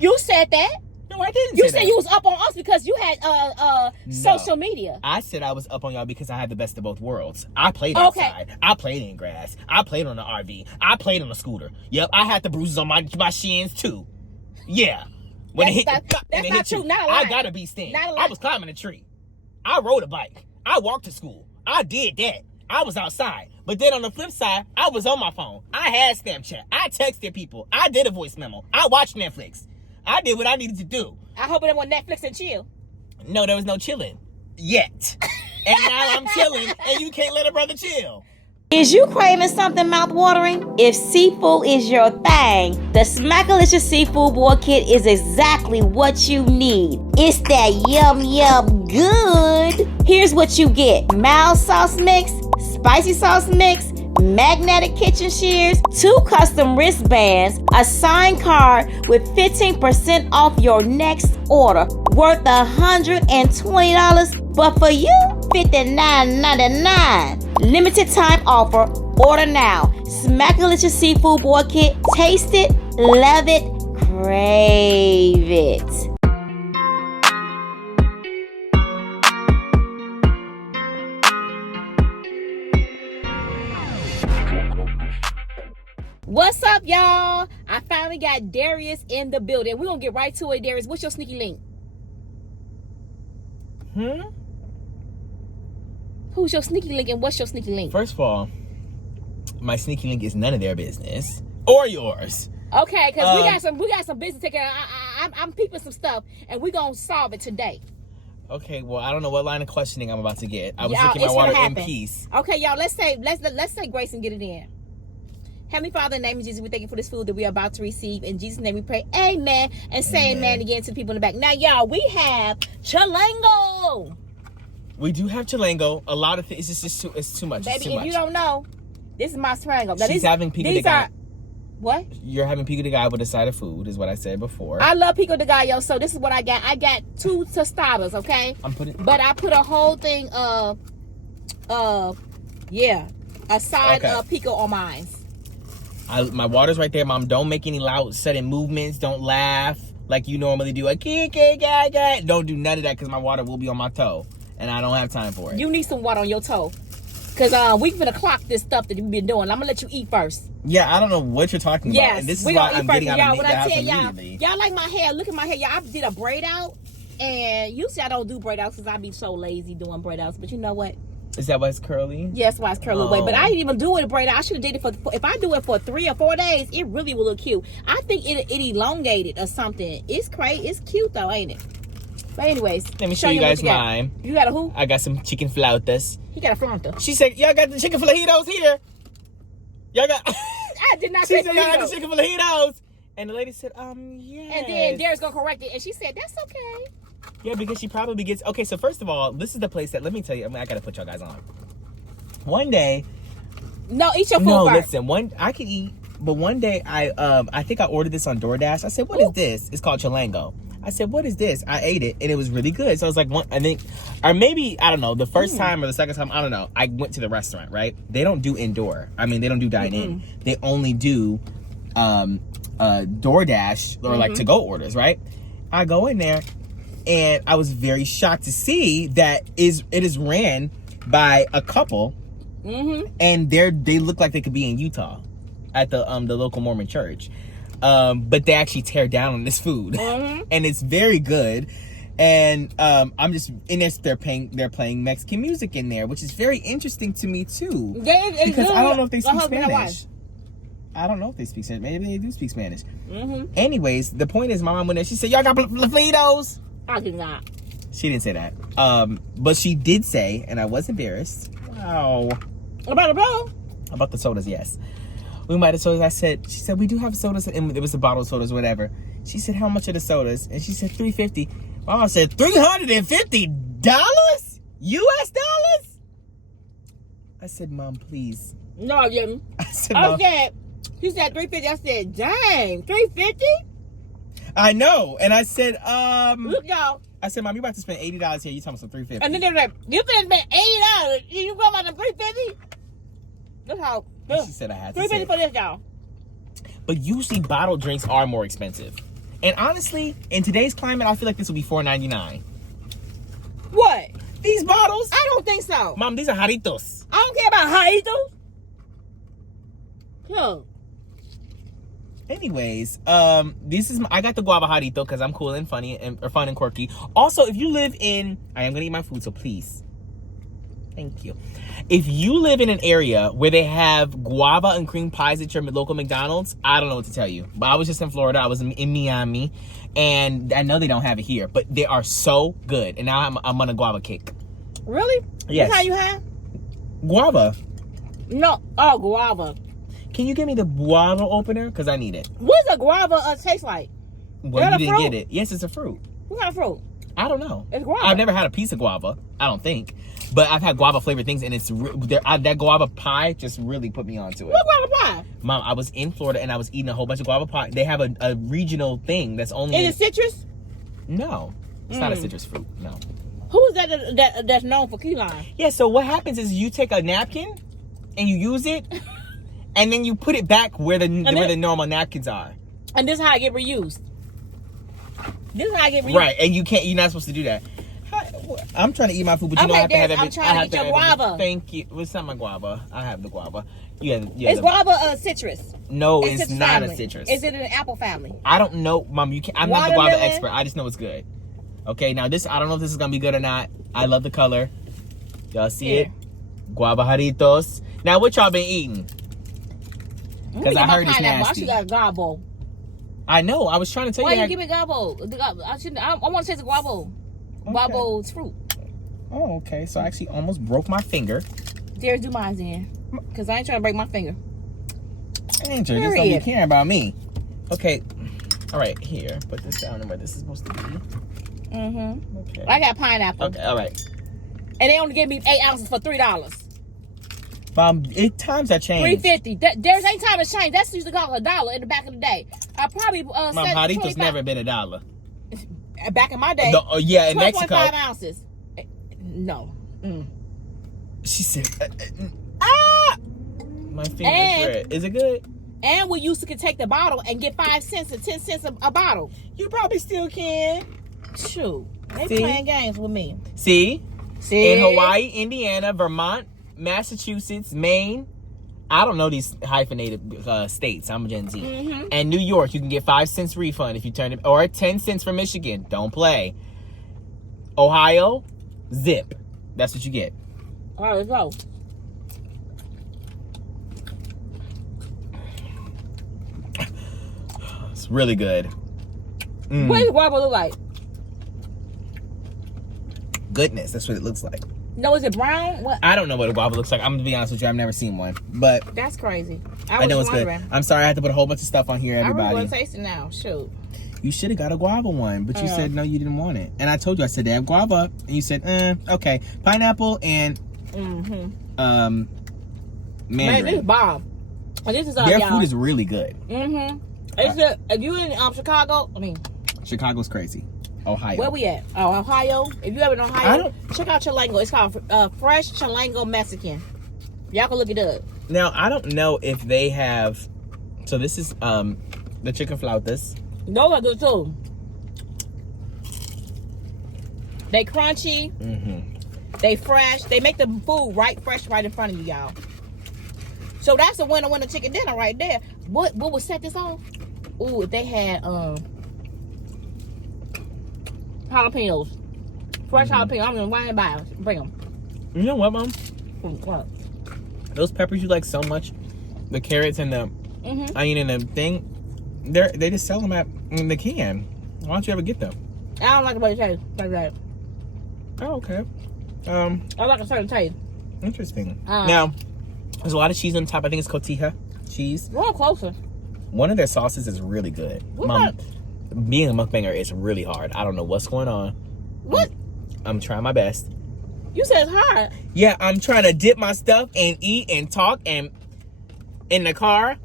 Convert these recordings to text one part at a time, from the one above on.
You said that. No, I didn't. You said you was up on us because you had social media. I said I was up on y'all because I had the best of both worlds. I played outside. I played in grass. I played on the RV. I played on a scooter. Yep, I had the bruises on my shins too. Yeah. When That's not true. Not a lie. I got a bee sting. Not a lie. I was climbing a tree. I rode a bike. I walked to school. I did that. I was outside. But then on the flip side, I was on my phone. I had Snapchat. I texted people. I did a voice memo. I watched Netflix. I did what I needed to do. I hope it was Netflix and chill. No, there was no chilling. Yet. And now I'm chilling, and you can't let a brother chill. Is you craving something mouth-watering? If seafood is your thing, the Smackalicious Seafood Boil Kit is exactly what you need. It's that yum yum good. Here's what you get. Mild sauce mix, spicy sauce mix, magnetic kitchen shears, 2 custom wristbands, a signed card with 15% off your next order, worth $120, but for you, $59.99. Limited time offer. Order now. Smackalicious Seafood Boil Kit. Taste it, love it, crave it. What's up, y'all? I finally got Darius in the building. We're gonna get right to it. Darius, what's your sneaky link? Who's your sneaky link and what's your sneaky link? First of all, my sneaky link is none of their business or yours. Okay, because we got some business to take care of. I'm peeping some stuff and we're gonna solve it today. Okay, well, I don't know what line of questioning I'm about to get. I was drinking my water in peace. Okay, y'all, let's say grace and get it in. Heavenly Father, in the name of Jesus, we thank you for this food that we are about to receive. In Jesus' name we pray, amen. And say amen again to the people in the back. Now, y'all, we have Chilango. We do have Chilango. A lot of things. It's too much. Baby, it's too if much. you don't know, this is my Chilango. She's having pico de gallo. What? You're having pico de gallo with a side of food, is what I said before. I love pico de gallo, so this is what I got. I got 2 tostadas, okay? But I put a whole thing of, a side of pico on mine. My water's right there, Mom. Don't make any loud, sudden movements. Don't laugh like you normally do. Like, don't do none of that because my water will be on my toe. And I don't have time for it. You need some water on your toe. Because we finna clock this stuff that you've been doing. I'm going to let you eat first. Yeah, I don't know what you're talking about. Yes, And this is why I'm getting out of the house immediately. Y'all like my hair. Look at my hair. Y'all, I did a braid out. And usually I don't do braid outs because I be so lazy doing braid outs. But you know what? Is that why it's curly? Yeah, that's why it's curly away. But I didn't even do it braid out. I should have did it if I do it for 3 or 4 days, it really will look cute. I think it elongated or something. It's crazy. It's cute though, ain't it? But anyways, let me show you guys mine. You got a who? I got some chicken flautas. He got a flauta. She said, y'all got the chicken flajitos here. Y'all got... I did not say y'all got the chicken flajitos. And the lady said, yes. And then Darius gonna correct it. And she said, that's okay. Yeah, because she probably gets... Okay, so first of all, this is the place that... Let me tell you. I got to put y'all guys on. One day... No, eat your food first. Listen. I can eat. But one day, I think I ordered this on DoorDash. I said, what is this? It's called Chilango. I said, what is this? I ate it, and it was really good. So I was like, I think, or maybe, I don't know, the first time or the second time, I don't know. I went to the restaurant, right? They don't do indoor. I mean, they don't do dine-in. They only do DoorDash or like to-go orders, right? I go in there, and I was very shocked to see that it is ran by a couple, and they look like they could be in Utah at the local Mormon church. But they actually tear down on this food, and it's very good. And I'm just in this. They're playing Mexican music in there, which is very interesting to me too. Because I don't know if they speak Spanish. I don't know if they speak Spanish. Maybe they do speak Spanish. Anyways, the point is, my mom went there. She said, "Y'all got flajitos?" I did not. She didn't say that. But she did say, and I was embarrassed. Wow. About the sodas, yes. We might have sodas. She said, we do have sodas, and there was a bottle of sodas, whatever. She said, how much are the sodas? And she said, $3.50. Mama said, $350? US dollars? I said, Mom, please. No, I didn't. I said, Mom. She said $3.50. I said, dang, $3.50? I know. And I said, look, y'all. I said, Mom, you're about to spend $80 here. You talking about some $3.50. And then they were like, you finna spend $80. You go about the $3.50? Look how. She said I had to say $3.50 for this, y'all. But usually bottled drinks are more expensive. And honestly, in today's climate, I feel like this will be $4.99. What? These bottles? I don't think so. Mom, these are Jaritos. I don't care about Jaritos. Huh. Anyways, this is I got the guava Jarito because I'm cool and funny and or fun and quirky. Also, if you live in, I am gonna eat my food, so please, thank you. If you live in an area where they have guava and cream pies at your local McDonald's, I don't know what to tell you. But I was just in Florida. I was in Miami, and I know they don't have it here, but they are so good. And now I'm on a guava kick. Really? Yes. What kind you have? Guava. No. Oh, guava. Can you give me the guava opener? Because I need it. What does a guava taste like? Well, Is you it a didn't fruit? get it. Yes, it's a fruit. What kind of fruit? I don't know. It's guava. I've never had a piece of guava. I don't think. But I've had guava flavored things, and it's that guava pie just really put me onto it. What guava pie? Mom, I was in Florida and I was eating a whole bunch of guava pie. They have a regional thing that's only. Is it citrus? No, it's not a citrus fruit. No. Who is that's known for key lime? Yeah. So what happens is you take a napkin and you use it, and then you put it back where the normal napkins are. And this is how I get reused. This is how I get reused. Right, and you're not supposed to do that. I'm trying to eat my food, but you know I have to have it. I'm trying to get your guava. Thank you. It's not my guava. I have the guava. Yeah. Is guava citrus? No, It's it's citrus not family. a citrus. Is it an apple family? I don't know, Mom. You can't. I'm not the guava Watermelon? expert. I just know it's good. Okay, now this. I don't know if this is gonna be good or not. I love the color. Y'all see it? Guava Jaritos. Now, what y'all been eating? Because I heard it's Why nasty. you got gobble? I know. I was trying to tell Why you. you give me gobble? I shouldn't. I want to taste the guavo. Guavo's fruit. Oh, okay. So I actually almost broke my finger. Dare do mine then, because I ain't trying to break my finger. Angel, just don't be caring about me. Okay. All right. Here, put this down and where this is supposed to be. Mm-hmm. Okay. I got pineapple. Okay. All right. And they only gave me 8 ounces for $3. Mom, times have changed. $3.50. There's ain't time to change. That's usually called $1 in the back of the day. I probably Mom, Jarito's never been $1. Back in my day. Yeah, in Mexico. 12.5 ounces. No. She said, my finger is red. Is it good? And we used to take the bottle and get 5 cents or 10 cents a bottle. You probably still can. Shoot. They See? playing games with me. See? See? In Hawaii, Indiana, Vermont, Massachusetts, Maine. I don't know these hyphenated states. I'm a Gen Z. Mm-hmm. And New York, you can get 5 cents refund if you turn it, or 10 cents for Michigan. Don't play. Ohio, zip. That's what you get. All right, let's go. It's really good. What does guava look like? Goodness, that's what it looks like. No, is it brown? What? I don't know what a guava looks like. I'm gonna be honest with you. I've never seen one, but That's crazy. I know it's good. I'm sorry I had to put a whole bunch of stuff on here, I really everybody. want to taste it now. Shoot. You should have got a guava one, but you said no, you didn't want it. And I told you, I said they have guava, and you said, okay, pineapple and Man, mandarin. this is bomb. And this is Their y'all. food is really good. If you in Chicago, Chicago's crazy. Ohio. where we at? Oh, Ohio. If you ever in I Ohio, don't- check out Chilango. It's called Fresh Chilango Mexican. Y'all can look it up. Now I don't know if they have. So this is the chicken flautas. Those are good too. They crunchy. They fresh. They make the food fresh right in front of you, y'all. So that's a winner chicken dinner right there. What would set this off? Ooh, if they had jalapenos, fresh jalapenos. I'm gonna why and buy them. Bring them. You know what, Mom? What? Those peppers you like so much, the carrots and the onion and the thing, they just sell them in the can. Why don't you ever get them? I don't like the way it tastes like that. Oh, okay. I like a certain taste. Interesting. Now, there's a lot of cheese on top. I think it's cotija cheese. We're closer. One of their sauces is really good. What Mom, about- being a mukbanger is really hard. I don't know what's going on. What? I'm trying my best. You said it's hard. Yeah, I'm trying to dip my stuff and eat and talk and in the car.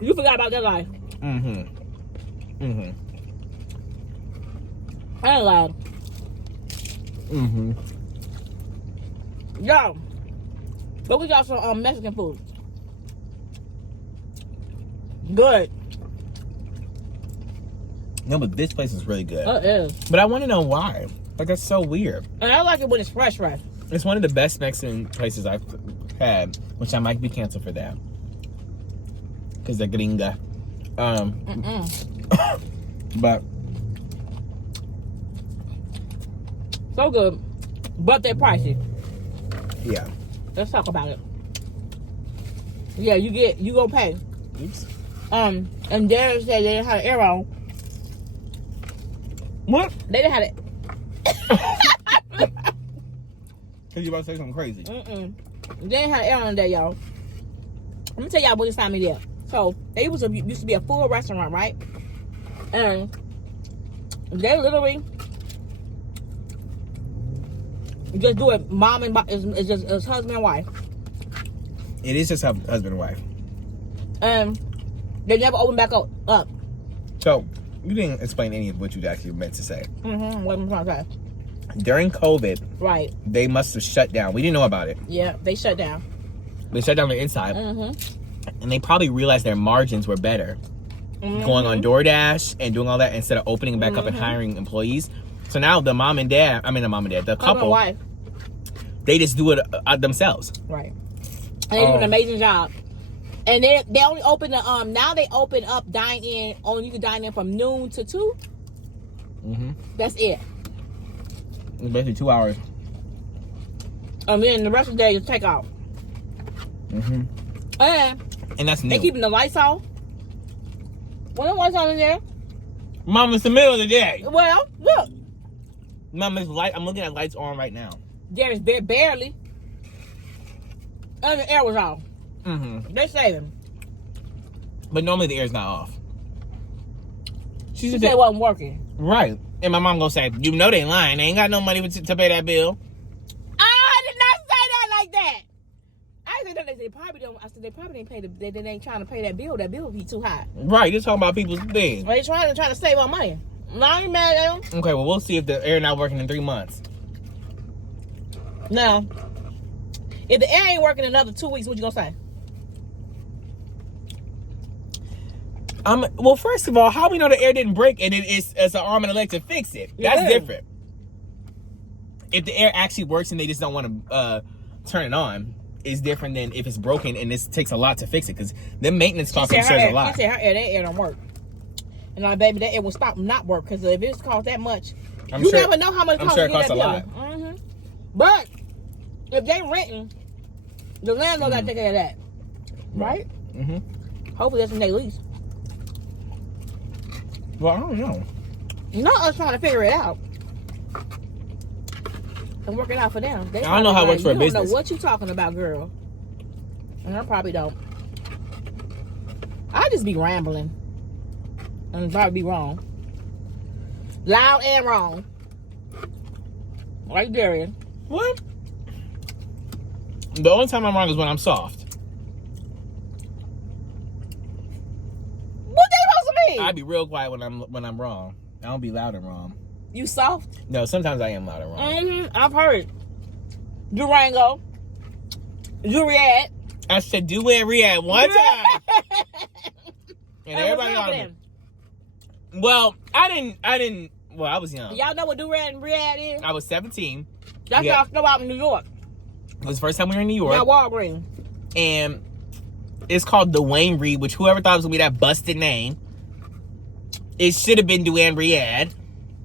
You forgot about that life. I ain't lying. Yo, but we got some Mexican food. Good. No, but this place is really good. It is. But I want to know why. Like, that's so weird. And I like it when it's fresh. It's one of the best Mexican places I've had, which I might be canceled for that. Because they're gringa. But So good. But they're pricey. yeah. Let's talk about it. Yeah, you gonna pay. Oops. And Derek said they didn't have an arrow. What? They didn't have it. Cause you about to say something crazy. They didn't have an arrow on that, y'all. Let me tell y'all what this time there. So it used to be a full restaurant, right? And they literally just do it. Mom and it's just it's husband and wife. It is just husband and wife. And they never open back up. So you didn't explain any of what you actually meant to say. What am I trying to say? During COVID, Right. they must have shut down. We didn't know about it. Yeah, they shut down. They shut down the inside, and they probably realized their margins were better going on DoorDash and doing all that instead of opening back up and hiring employees. So now the the couple, Wife. they just do it themselves. Right. And they do an amazing job. And they only open the now they open up dine in you can dine in from noon to 2. That's it. It's basically 2 hours. And then the rest of the day is take out. And that's new. they keeping the lights off. Well, the lights on in there. Mom, it's the middle of the day. Well, look. Mom, it's light. I'm looking at lights on right now. There's barely. And the air was off. They saving. But normally the air's not off. She said it wasn't working. Right. And my mom gonna say, you know they lying. They ain't got no money to pay that bill. I did not say that like that. I said that they probably don't. I said they probably ain't pay they ain't trying to pay that bill. That bill would be too high. Right. You're talking about people's things. They trying to save our money. I ain't mad at them. Okay, well, we'll see if the air not working in 3 months. Now, if the air ain't working in another 2 weeks, what you gonna say? Well, first of all, how we know the air didn't break and it's an arm and a leg to fix it? That's different. If the air actually works and they just don't want to turn it on, it's different than if it's broken and this takes a lot to fix it, because the maintenance costs a lot. She said that air don't work. And like, baby, that air will stop not work, because if it's cost that much, you never know how much I'm sure it costs a lot. But if they renting, the landlord got to take care of that, right? Hopefully that's in their lease. Well, I don't know. Not us trying to figure it out and work it out for them. I don't know how it works for a business. You don't know what you talking about, girl. And I probably don't. I just be rambling and probably be wrong, loud and wrong, like Darian. What? The only time I'm wrong is when I'm soft. What they supposed to mean? I be real quiet when I'm wrong. I don't be loud and wrong. You soft? No, sometimes I am loud and wrong. I've heard. Durango. Duriad. I said do it Riyadh one time. And everybody got it. Well, I didn't. Well, I was young. Y'all know what Durad and Riyadh is? I was 17. That's y'all know out in New York. It was the first time we were in New York. Yeah, Walgreens. And it's called Dwayne Reed, which whoever thought it was going to be that busted name, it should have been Duane Riyadh.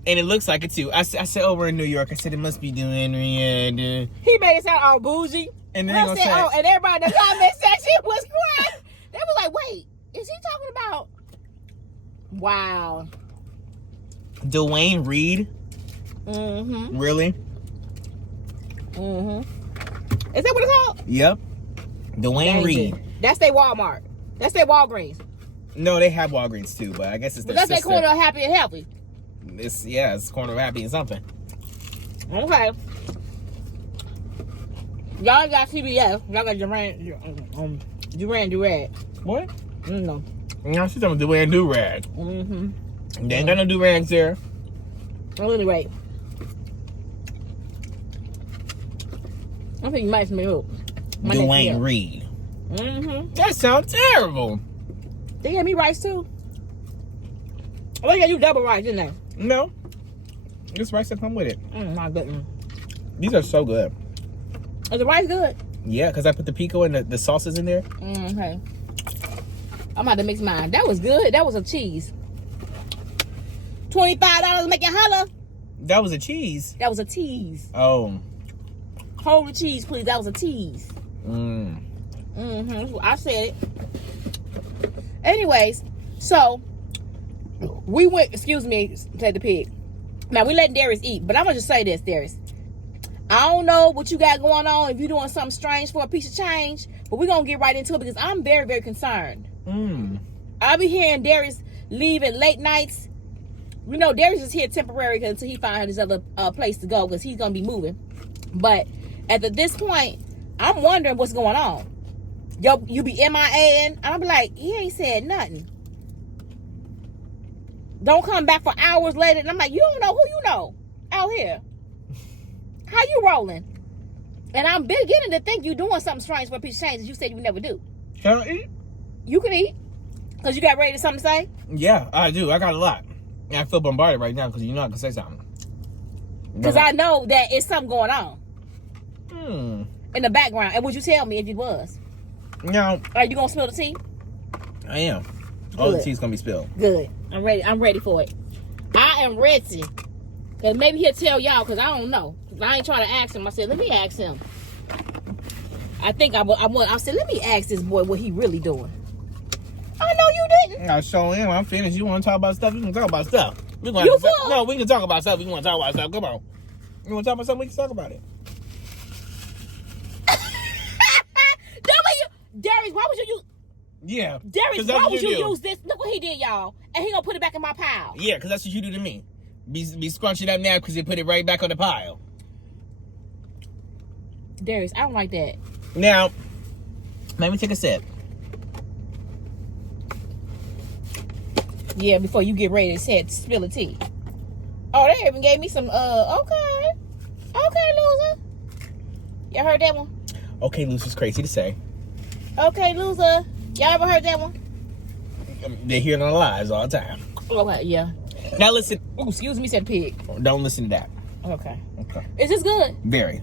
And it looks like it too. I said, oh, we're in New York. I said, it must be Duane Riyadh. He made it sound all bougie. And then I said, oh, and everybody in the comment section was crying. They was like, wait, is he talking about? Wow. Dwayne Reed? Really? Is that what it's called? Yep. Dwayne Reed. That's their Walmart. That's their Walgreens. No, they have Walgreens too, but I guess it's their That's sister. their corner of Happy and Healthy. It's corner of Happy and something. Okay. Y'all got CBS. Y'all got Duran Durad. What? No. No, she's talking Duran Durag. They ain't got no Durags there. Well, anyway. I think you might smell Dwayne Reed. That sounds terrible. They gave me rice too. Oh yeah, you double rice, didn't they? No. This rice that come with it. My goodness. These are so good. Is the rice good? Yeah, because I put the pico and the sauces in there. Okay. I'm about to mix mine. That was good. That was a cheese. $25 make you holler. That was a cheese. That was a tease. Oh. Hold the cheese, please. That was a tease. I said it. Anyways, so we went, excuse me, said the pig. Now we letting Darius eat, but I'm gonna just say this, Darius. I don't know what you got going on, if you're doing something strange for a piece of change, but we're gonna get right into it because I'm very, very concerned. I'll be hearing Darius leave at late nights. You know, Darius is here temporary until he finds his other place to go because he's gonna be moving. But at this point, I'm wondering what's going on. Yo, you be MIA-ing, and I'll be like, he ain't said nothing. Don't come back for hours later, and I'm like, you don't know who you know out here. How you rolling? And I'm beginning to think you doing something strange for a piece of change that you said you would never do. Can I eat? You can eat. Because you got ready to something to say? Yeah, I do. I got a lot. And I feel bombarded right now because you know I can say something. Because I know that it's something going on. In the background. And would you tell me if it was? No. Are you going to spill the tea? I am. All the tea's going to be spilled. Good. I'm ready. I'm ready for it. I am ready. Because maybe he'll tell y'all because I don't know. I ain't trying to ask him. I said, let me ask him. I think I said, let me ask this boy what he really doing. I know you didn't. I sure am. I'm finished. You want to talk about stuff? We can talk about stuff. We can talk about stuff. We want to talk about stuff. Come on. You want to talk about something? We can talk about it. Darius, why would you use... Yeah. Darius, why would you use this? Look what he did, y'all. And he gonna put it back in my pile. Yeah, because that's what you do to me. Be scrunching up now because you put it right back on the pile. Darius, I don't like that. Now, let me take a sip. Yeah, before you get ready to spill the tea. Oh, they even gave me some, okay. Okay, loser. Y'all heard that one? Okay, loser's crazy to say. Okay, loser. Y'all ever heard that one? They hear it on the lives all the time. Okay, yeah. Now listen. Oh, excuse me, said pig. Don't listen to that. Okay. Okay. Is this good? Very.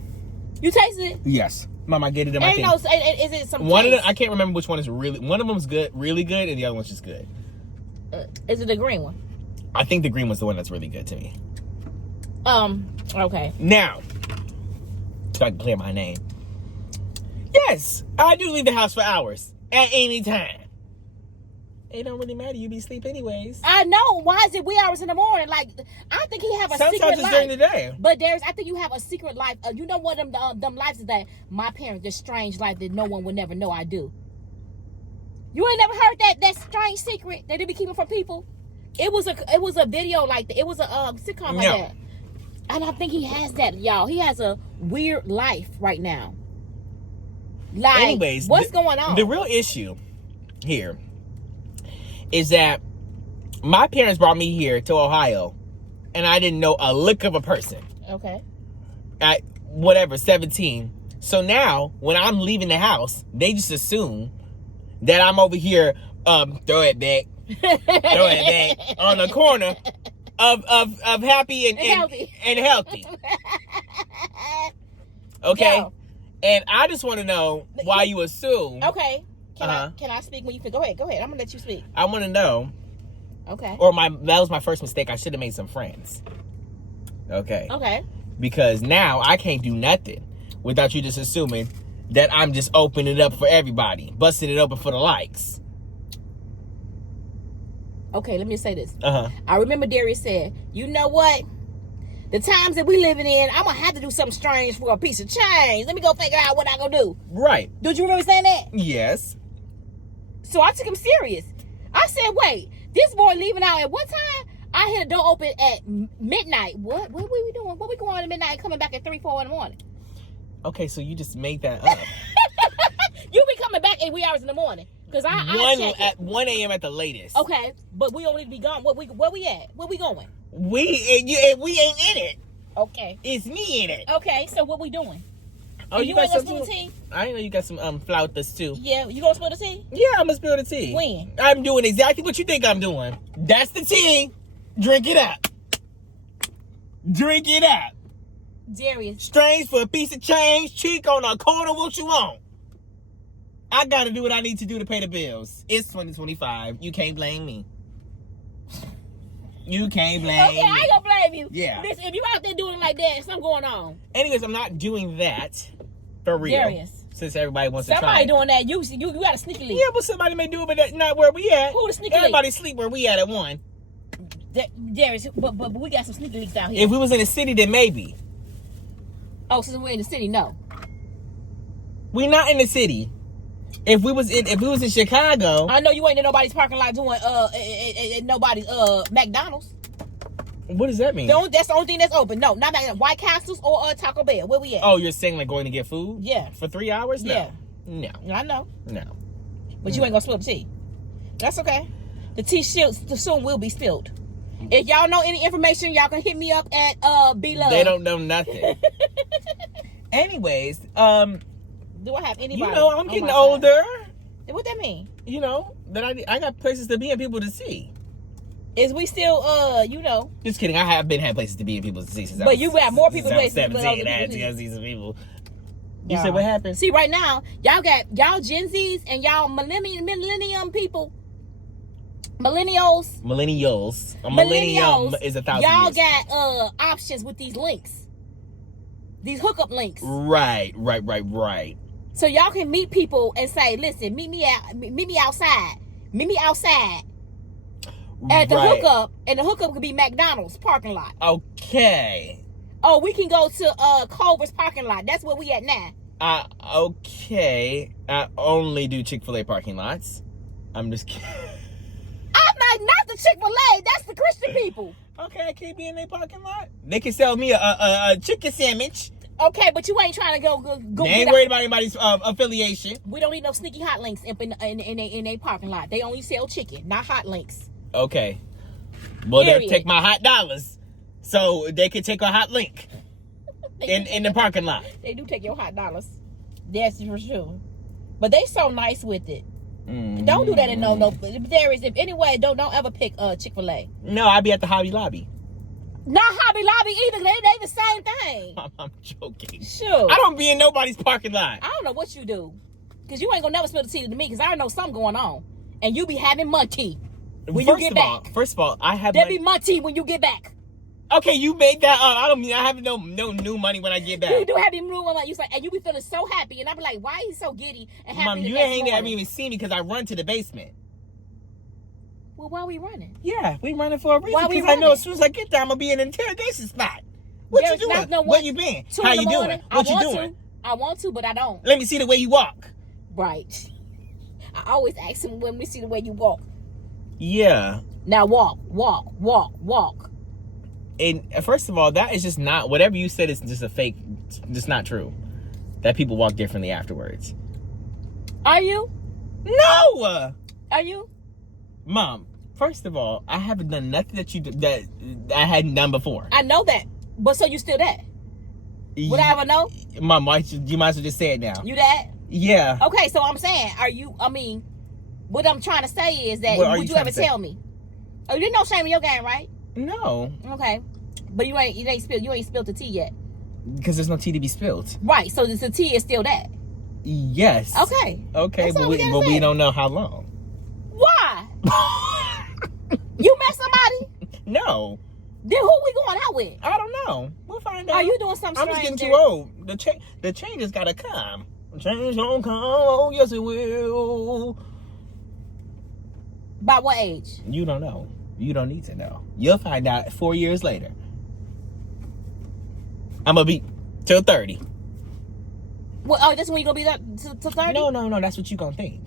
You tasted it? Yes. Mama, get it in my thing. Is it some one taste? of them, I can't remember which one is really... One of them's good, really good, and the other one's just good. Is it the green one? I think the green one's the one that's really good to me. Okay. Now, so I can clear my name. Yes, I do leave the house for hours. At any time. It don't really matter. You be asleep anyways. I know. Why is it wee hours in the morning? Like, I think he have a Sometimes secret it's life. during the day. But I think you have a secret life. You know what them lives is that my parents, this strange life that no one would never know I do. You ain't never heard that strange secret that they be keeping from people? It was a video like that. It was a sitcom like that. And I think he has that, y'all. He has a weird life right now. Like, anyways, what's going on? The real issue here is that my parents brought me here to Ohio, and I didn't know a lick of a person. Okay. At 17. So now, when I'm leaving the house, they just assume that I'm over here, throw it back on the corner of happy and healthy. Okay? Yo. And I just want to know why you assume. Okay. Can I speak when you feel? Go ahead. I'm gonna let you speak. I want to know. Okay. Or that was my first mistake. I should have made some friends. Okay. Okay. Because now I can't do nothing without you just assuming that I'm just opening it up for everybody, busting it open for the likes. Okay, let me say this. I remember Darius said, you know what? The times that we living in, I'm gonna have to do something strange for a piece of change. Let me go figure out what I gonna do. Right. Did you remember saying that? Yes. So I took him serious. I said, wait, this boy leaving out at what time? I had the door open at midnight. What were we doing? What we going on at midnight and coming back at 3, 4 in the morning? Okay, so you just made that up. You be coming back at wee hours in the morning. Because at 1 a.m. at the latest. Okay, but we only be gone. Where we at? Where we going? We ain't in it. Okay. It's me in it. Okay, so what we doing? Oh, you ain't gonna spill the tea? I didn't know you got some flautas too. Yeah, you gonna spill the tea? Yeah, I'm gonna spill the tea. When? I'm doing exactly what you think I'm doing. That's the tea. Drink it up. Drink it up. Darius. Strange for a piece of change. Cheek on a corner. What you want? I got to do what I need to do to pay the bills. It's 2025. You can't blame me. You can't blame Okay, I me. ain't gonna blame you. Yeah. Listen, if you out there doing it like that, something going on. Anyways, I'm not doing that for real. Darius. Since everybody wants to try. Somebody doing that. You got a sneaky link. Yeah, but somebody may do it, but that's not where we at. Who the sneaky Everybody sleep where we at 1. Darius, but we got some sneaky leaks out here. If we was in the city, then maybe. Oh, since we're in the city, no. We not in the city. If we was in Chicago, I know you ain't in nobody's parking lot doing nobody's McDonald's. what does that mean? That's the only thing that's open. No, not McDonald's. White Castles or Taco Bell. Where we at? Oh, you're saying like going to get food? Yeah. For 3 hours? No. Yeah. No. I know. No. But you ain't gonna spill the tea. That's okay. The tea soon will be spilled. If y'all know any information, y'all can hit me up at Blove. They don't know nothing. Anyways, Do I have anybody? you know, I'm on getting my older. side? What that mean? You know, that I got places to be and people to see. Is we still you know? Just kidding. I have had places to be and people to see since I But was, you got more people since I was places than 17. other I had people to see. go see some people. You Y'all. said what happened? See, right now, y'all Gen Zs and y'all millennium people. Millennials. Millennials. A millennium is 1,000 Y'all years. got options with these links. These hookup links. Right. So y'all can meet people and say, listen, meet me outside. Meet me outside at the Right. hookup, and the hookup could be McDonald's parking lot. Okay. Oh, we can go to Culver's parking lot. That's where we at now. Okay. I only do Chick-fil-A parking lots. I'm just kidding. I'm not the Chick-fil-A. That's the Christian people. Okay, I can't be in their parking lot. They can sell me a chicken sandwich. Okay, but you ain't trying to go They ain't worried about anybody's affiliation. We don't need no sneaky hot links in a parking lot. They only sell chicken, not hot links. Okay. Well, they'll Period. take my hot dollars, so they can take a hot link in the parking lot. They do take your hot dollars. That's for sure. But they so nice with it. Don't do that in no. There is, if anyway, don't ever pick Chick-fil-A. No, I'd be at the Hobby Lobby. Not Hobby Lobby either. They the same thing. I'm joking. Sure. I don't be in nobody's parking lot. I don't know what you do, cause you ain't gonna never spill the tea to me, cause I know something going on, and you be having money when you get back. First of all, I have There money. be money when you get back. Okay, you made that up. I don't mean I have no new money when I get back. You do have him room, you say, and you be feeling so happy, and I be like, why he so giddy and happy? Mom, the you next ain't morning? ever even seen me because I run to the basement. Well, why we running? Yeah, we running for a reason. Why we Because I know running? as soon as I get there, I'm gonna be in an interrogation spot. What There's you doing? not no Where one- you been? 2 How in the you morning. doing? What you I doing? want to. I want to, but I don't. Let me see the way you walk. Right. I always ask him when we see the way you walk. Yeah. Now walk. And first of all, that is just not, whatever you said is just a fake, just not true. That people walk differently afterwards. Are you? No! Are you? Mom, first of all, I haven't done nothing that I hadn't done before. I know that, but so you still that? Would I ever know? Mom, you might as well just say it now. You that? Yeah. Okay, so I'm saying, are you? I mean, what I'm trying to say is that What are would you you trying ever to say? tell me? Oh, you didn't know shame in your game, right? No. Okay, but you ain't spilled the tea yet. Because there's no tea to be spilled. Right. So the tea is still that. Yes. Okay. Okay, That's but all we gotta we say. don't know how long. Why? You met somebody? No. Then who we going out with? I don't know. We'll find out. Are you doing something I'm just strange getting there? too old. The change has gotta come. The change don't come. Oh, yes it will. By what age? You don't know. You don't need to know. You'll find out 4 years later. I'm gonna be till 30. Well, oh, that's when you gonna be that to 30? No. That's what you gonna think.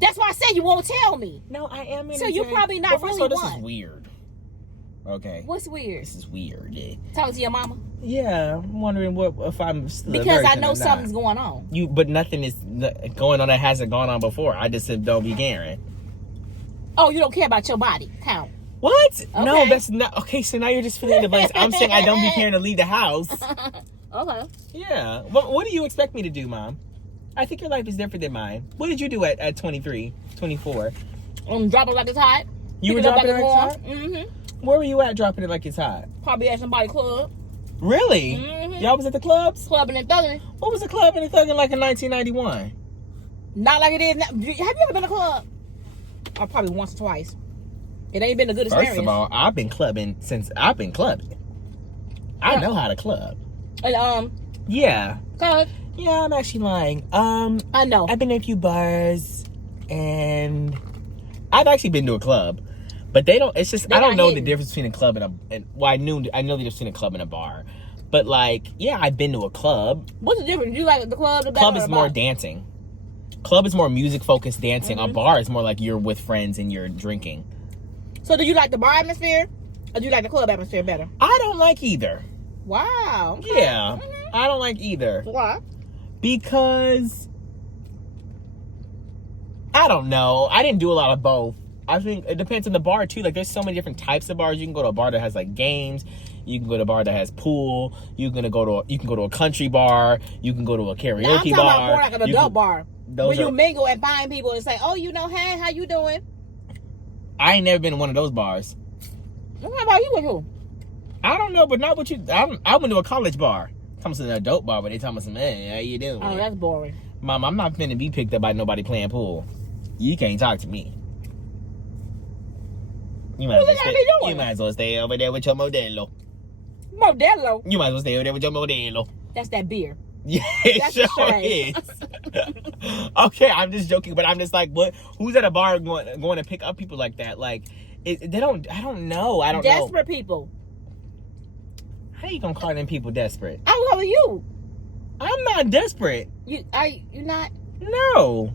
That's why I said you won't tell me. No, I am. So you're probably not But first of all, really this is one. weird. Okay. What's weird? This is weird. Yeah. Talking to your mama? Yeah, I'm wondering if I'm still a Because I virgin know or not. something's going on. But nothing is going on that hasn't gone on before. I just said don't be caring. Oh, you don't care about your body count. What? No, Okay. that's not. Okay, so now you're just filling in the blanks. I'm saying I don't be caring to leave the house. Okay. Yeah. What do you expect me to do, Mom? I think your life is different than mine. What did you do at 23, 24? Drop it like it's hot. You were Picking up dropping it like like a it's hot? Mm-hmm. Where were you at dropping it like it's hot? Probably at somebody's club. Really? Mm-hmm. Y'all was at the clubs? Clubbing and thugging. What was the club in the thugging like in 1991? Not like it is now. Have you ever been to a club? Probably once or twice. It ain't been a good experience. First of all, I've been clubbing since I've been clubbing. I know how to club. And Yeah. cause Yeah, I'm actually lying. I know. I've been in a few bars and I've actually been to a club. But they don't it's just They I don't not know hidden. the difference between a club I know the difference between a club and a bar. But like, yeah, I've been to a club. What's the difference? You like the club? The Club better is or more bar? dancing. Club is more music focused dancing. Mm-hmm. A bar is more like you're with friends and you're drinking. So do you like the bar atmosphere, or do you like the club atmosphere better? I don't like either. Wow. Okay. Yeah. Mhm. I don't like either. Why? Because I don't know. I didn't do a lot of both. I think it depends on the bar too. Like there's so many different types of bars. You can go to a bar that has like games. You can go to a bar that has pool. You can go to a country bar. You can go to a karaoke Now I'm talking bar. about more like an adult bar. those Where you are- mingle and find people and say, oh, you know, hey, how you doing? I ain't never been in one of those bars. What about you with who? I don't know, but not what you. I went to a college bar. Talking about an adult bar, but they talking about some, hey, how you doing? Oh, that's boring. Mom, I'm not finna be picked up by nobody playing pool. You can't talk to me. You might, What you gotta be doing? you might as well stay over there with your Modelo. Modelo. You might as well stay over there with your Modelo. That's that beer. Yeah, it That's sure the shade. is. Okay, I'm just joking, but I'm just like, what? Who's at a bar going to pick up people like that? Like, they don't. I don't know. I don't know. Desperate people. How you gonna call them people desperate? I'm calling you. I'm not desperate. You not? No,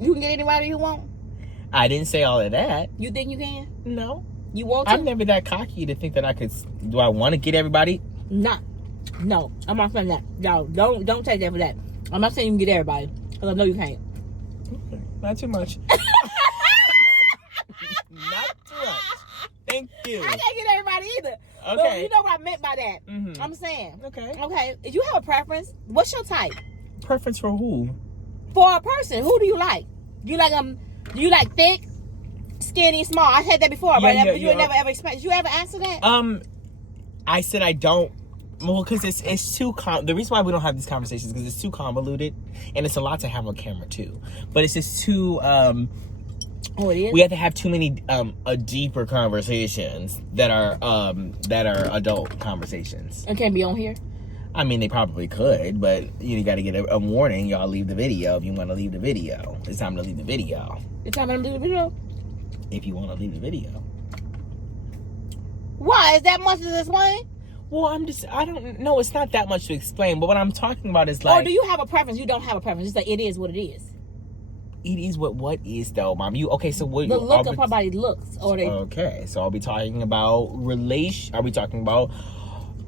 You can get anybody you want. I didn't say all of that. You think you can? No, You want to? I'm never that cocky to think that I could. Do I want to get everybody? Not. No, I'm not saying that. Y'all, don't take that for that. I'm not saying you can get everybody, because I know you can't. Okay, not too much. Not too much. Thank you. I can't get everybody either. But Okay. you know what I meant by that. Mhm. I'm saying. Okay. Okay. If you have a preference, what's your type? Preference for who? For a person, who do you like? Do you like thick, skinny, small? I said that before, Yeah, but yeah, you yeah. never ever expect. Did you ever answer that? I said I don't. Well, because it's too the reason why we don't have these conversations is because it's too convoluted, and it's a lot to have on camera too. But it's just too. Oh, it is. We have to have too many deeper conversations that are adult conversations. It can't be on here. I mean, they probably could, but you got to get a warning. Y'all leave the video if you want to leave the video. It's time to leave the video. It's time to do the video. If you want to leave the video. Why is that much to explain? Well, I don't know. It's not that much to explain, but what I'm talking about is like. Or do you have a preference? You don't have a preference. Just like it is what it is. It is what is though, Mom. Okay? So what? The look of somebody looks, or they. Okay, so are we talking about Are we talking about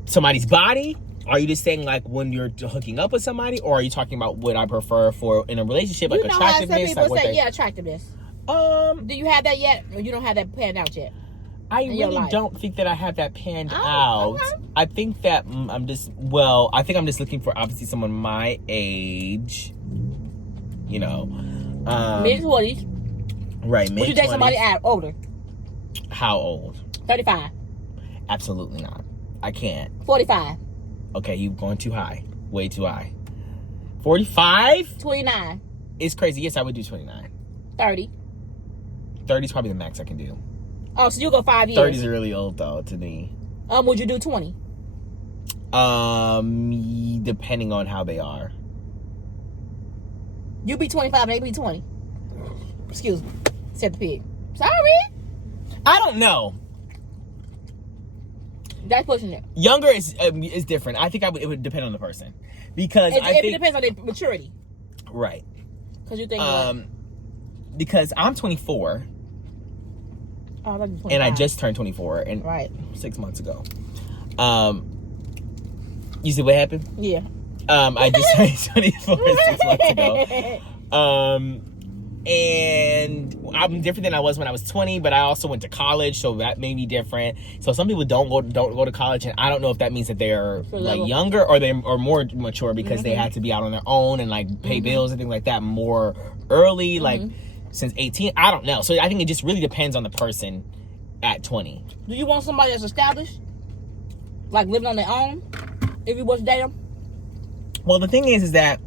somebody's body? Are you just saying like when you're hooking up with somebody, or are you talking about what I prefer for in a relationship, like You know how some attractiveness? people Like say, yeah, attractiveness. Do Do you have that yet, or you don't have that planned out yet? I in your really life? don't think that I have that panned Oh, out. okay. I think that I'm just looking for obviously someone my age. You know, Mid-20s. right? Would you date somebody older? How old? 35. Absolutely not. I can't. 45. Okay, you've gone too high. Way too high. 45? 29. It's crazy. Yes, I would do 29. 30. 30 is probably the max I can do. Oh, so you go 5 years. 30 is really old though to me. Would you do 20? Depending on how they are. You be 25 and they be 20. Excuse me. Said the pig. Sorry. I don't know. That's pushing it. Younger is different. I think it would depend on the person because I It think depends on their maturity. right. Because you think Because I'm 24 oh, that's 25. and I just turned 24 and right. 6 months ago. You see what happened? Yeah. I just turned 24 6 months ago. And I'm different than I was when I was 20, but I also went to college, so that may be different. So some people don't go to college, and I don't know if that means that they're like younger or they are more mature because they had to be out on their own and like pay bills and things like that more early. Like since 18. I don't know. So I think it just really depends on the person at 20. Do you want somebody that's established? Like living on their own? If you was to date them? Well, the thing is that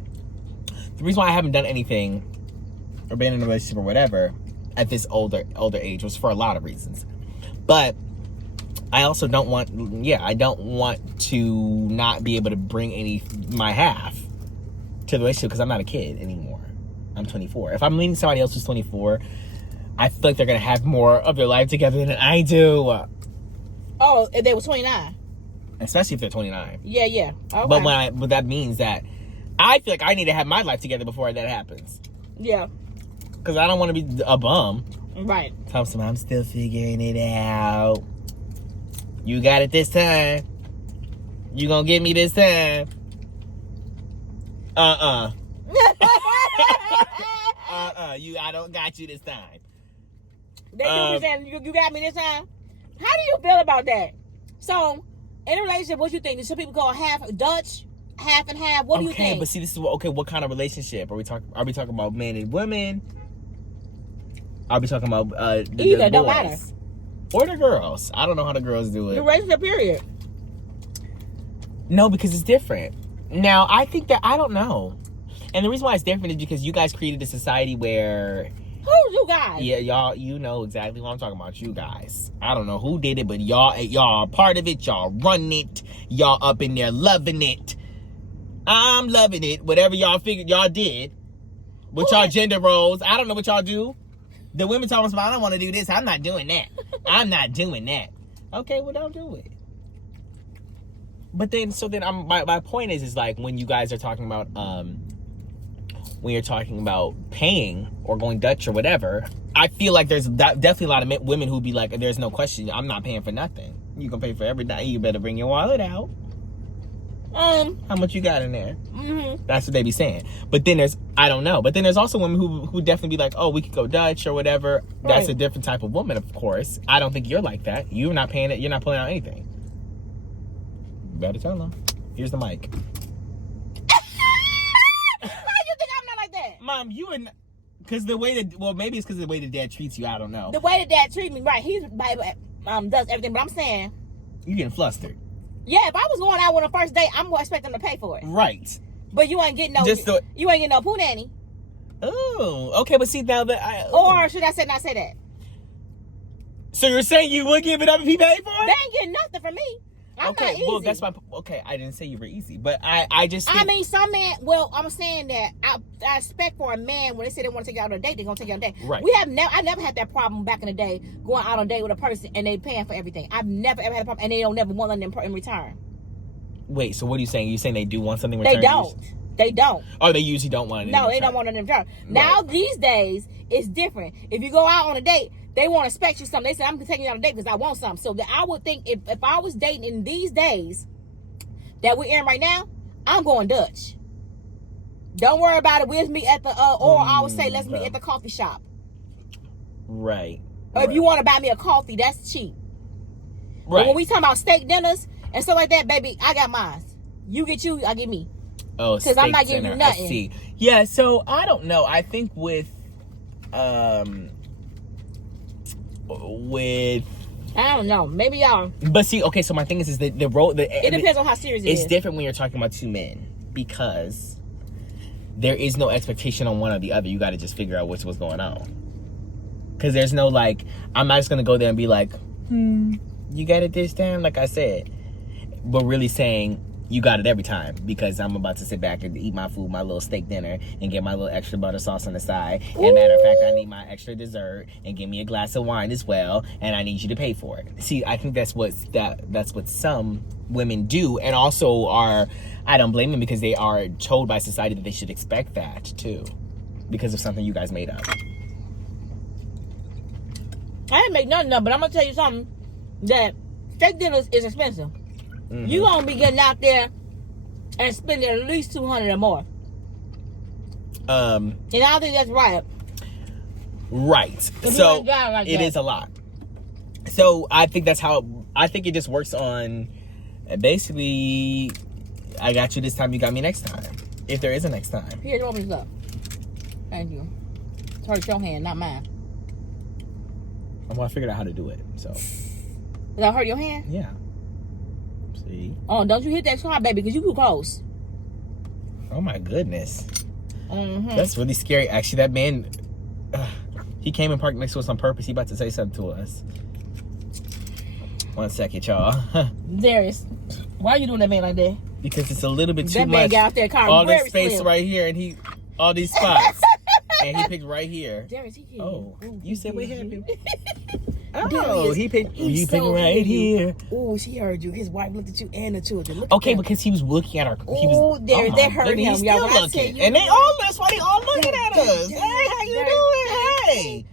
the reason why I haven't done anything or been in a relationship or whatever at this older age was for a lot of reasons. But I also don't want to not be able to bring my half to the relationship because I'm not a kid anymore. I'm 24. If I'm meeting somebody else who's 24, I feel like they're going to have more of their life together than I do. Oh, if they were 29? Especially if they're 29. Yeah. Okay. But that means that I feel like I need to have my life together before that happens. Yeah. Because I don't want to be a bum. Right. Thompson, I'm still figuring it out. You got it this time. You gonna get me this time. I don't got you this time. They do saying you got me this time. How do you feel about that? So, in a relationship, what you think? Do some people call half Dutch, half and half? What do you think? Okay, but see, this is what kind of relationship are we talking? Are we talking about men and women? Are we talking about either? the Don't boys? matter. Or the girls? I don't know how the girls do it. The relationship period. No, because it's different. Now, I think that I don't know, and the reason why it's different is because you guys created a society where. Who's you guys? Yeah, y'all, you know exactly what I'm talking about. You guys. I don't know who did it, but y'all are part of it. Y'all run it. Y'all up in there loving it. I'm loving it. Whatever y'all figured y'all did with y'all gender roles. I don't know what y'all do. The women talking about, I don't want to do this. I'm not doing that. I'm not doing that. Okay, well, don't do it. But then, my point is like when you guys are talking about, when you're talking about paying or going Dutch or whatever, I feel like there's definitely a lot of women who be like, there's no question, I'm not paying for nothing. You can pay for every night. You better bring your wallet out. How much you got in there? Mm-hmm. That's what they be saying. But then I don't know. But then there's also women who definitely be like, oh, we could go Dutch or whatever. Right. That's a different type of woman, of course. I don't think you're like that. You're not paying it. You're not pulling out anything. You better tell them. Here's the mic. Mom, you and because the way that maybe it's because of the way the dad treats you. I don't know. The way the dad treats me, right? He's does everything, but I'm saying you getting flustered. Yeah, if I was going out on a first date, I'm gonna expect them to pay for it. Right. But you ain't getting no. You ain't getting no poo nanny. Oh, okay, but see now that or should I not say that? So you're saying you would give it up if he paid for it? They ain't getting nothing from me. I'm not easy. Well, that's my. Okay, I didn't say you were easy, but I just. I mean, some men. Well, I'm saying that I expect for a man when they say they want to take you out on a date, they're gonna take you on a date. Right. I never had that problem back in the day going out on a date with a person and they paying for everything. I've never ever had a problem, and they don't never want nothing in return. Wait, so what are you saying? You saying they do want something in return? They don't. They don't. Oh, they usually don't want it. No, they don't want it in return. Right. Now these days it's different. If you go out on a date, they want to expect you something. They say, I'm taking you on a date because I want something. So I would think if I was dating in these days that we're in right now, I'm going Dutch. Don't worry about it. We'll meet at the, or I would say let's meet at the coffee shop. Right. Or if you want to buy me a coffee, that's cheap. Right. But when we talk about steak dinners and stuff like that, baby, I got mine. You get you, I get me. Oh, because I'm not giving you nothing. I see. Yeah, so I don't know. I think with I don't know. Maybe y'all. But see, okay. So my thing is that the role. It depends on how serious it is. It's different when you're talking about two men because there is no expectation on one or the other. You got to just figure out what's going on. Because there's no like, I'm not just gonna go there and be like, you got it this time, like I said, but really saying you got it every time because I'm about to sit back and eat my food, my little steak dinner, and get my little extra butter sauce on the side. And matter of fact, I need my extra dessert and give me a glass of wine as well, and I need you to pay for it. See, I think that's what some women do, and also I don't blame them because they are told by society that they should expect that too, because of something you guys made up. I didn't make nothing up, but I'm gonna tell you something that steak dinners is expensive. Mm-hmm. You gonna be getting out there and spending at least $200 or more. And I don't think that's right. Right. So it is a lot. So I think that's how I think it just works on. Basically, I got you this time. You got me next time. If there is a next time. Here's what up. Thank you. hurt your hand, not mine. Well, I figured out how to do it. So. Did that hurt your hand? Yeah. See? Oh, don't you hit that car, baby, because you too close. Oh my goodness. Mm-hmm. That's really scary. Actually, that man, he came and parked next to us on purpose. He about to say something to us. 1 second, y'all. Darius, why are you doing that man like that? Because it's a little bit too that man much. got out there, car All very this space slim. right here, and all these spots. And he picked right here. Darius, he hit Oh, you said what happened? Darius, he picked so right hit you. here. Oh, she heard you. His wife looked at you and the children. Look Okay, at them. because he was looking at our. Oh, Darius, that hurt him. He's Y'all, still when I looking, tell you, and they all. That's why they all looking at us. Darius, Hey, how you Darius, doing?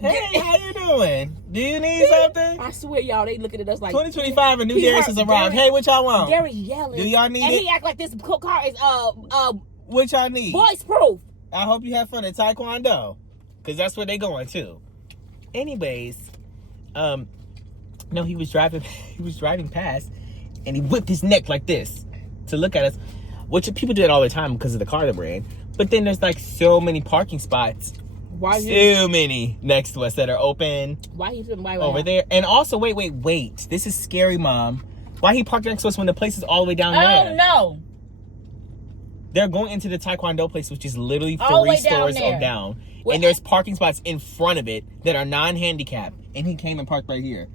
Hey, how you doing? Do you need something? I swear, y'all, they looking at us like 2025 and new He Darius hurt has arrived. Darius. Hey, what y'all want? Darius yelling. Do y'all need and it? he act like this car is What y'all need? voice proof. I hope you have fun at Taekwondo, because that's where they going to. Anyways, no, he was driving past, and he whipped his neck like this to look at us, which people do that all the time because of the car that we're in. But then there's like so many parking spots, so many next to us that are open. Why he flipping right over there? And also, wait. This is scary, Mom. Why he parked next to us when the place is all the way down there? Oh no! They're going into the Taekwondo place, which is literally All the 3 way down stores there. down. What? And there's parking spots in front of it that are non-handicapped. And he came and parked right here,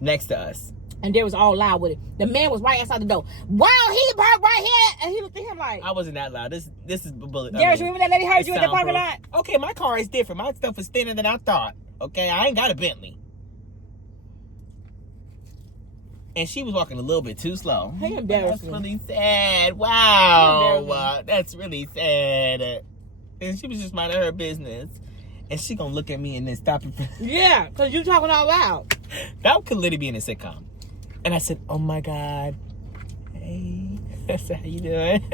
next to us. And they was all loud with it. The man was right outside the door. Wow, he parked right here, and he looked at him like, I wasn't that loud. This is bullet. Darius, remember that lady heard you at the parking lot? soundproof. Okay, my car is different. My stuff is thinner than I thought. Okay, I ain't got a Bentley. And she was walking a little bit too slow. Hey, embarrassing. That's really sad. Wow. Embarrassing. That's really sad. And she was just minding her business. And she gonna look at me and then stop it. Yeah, because you talking out loud. That could literally be in a sitcom. And I said, oh my God. Hey. That's how you doing?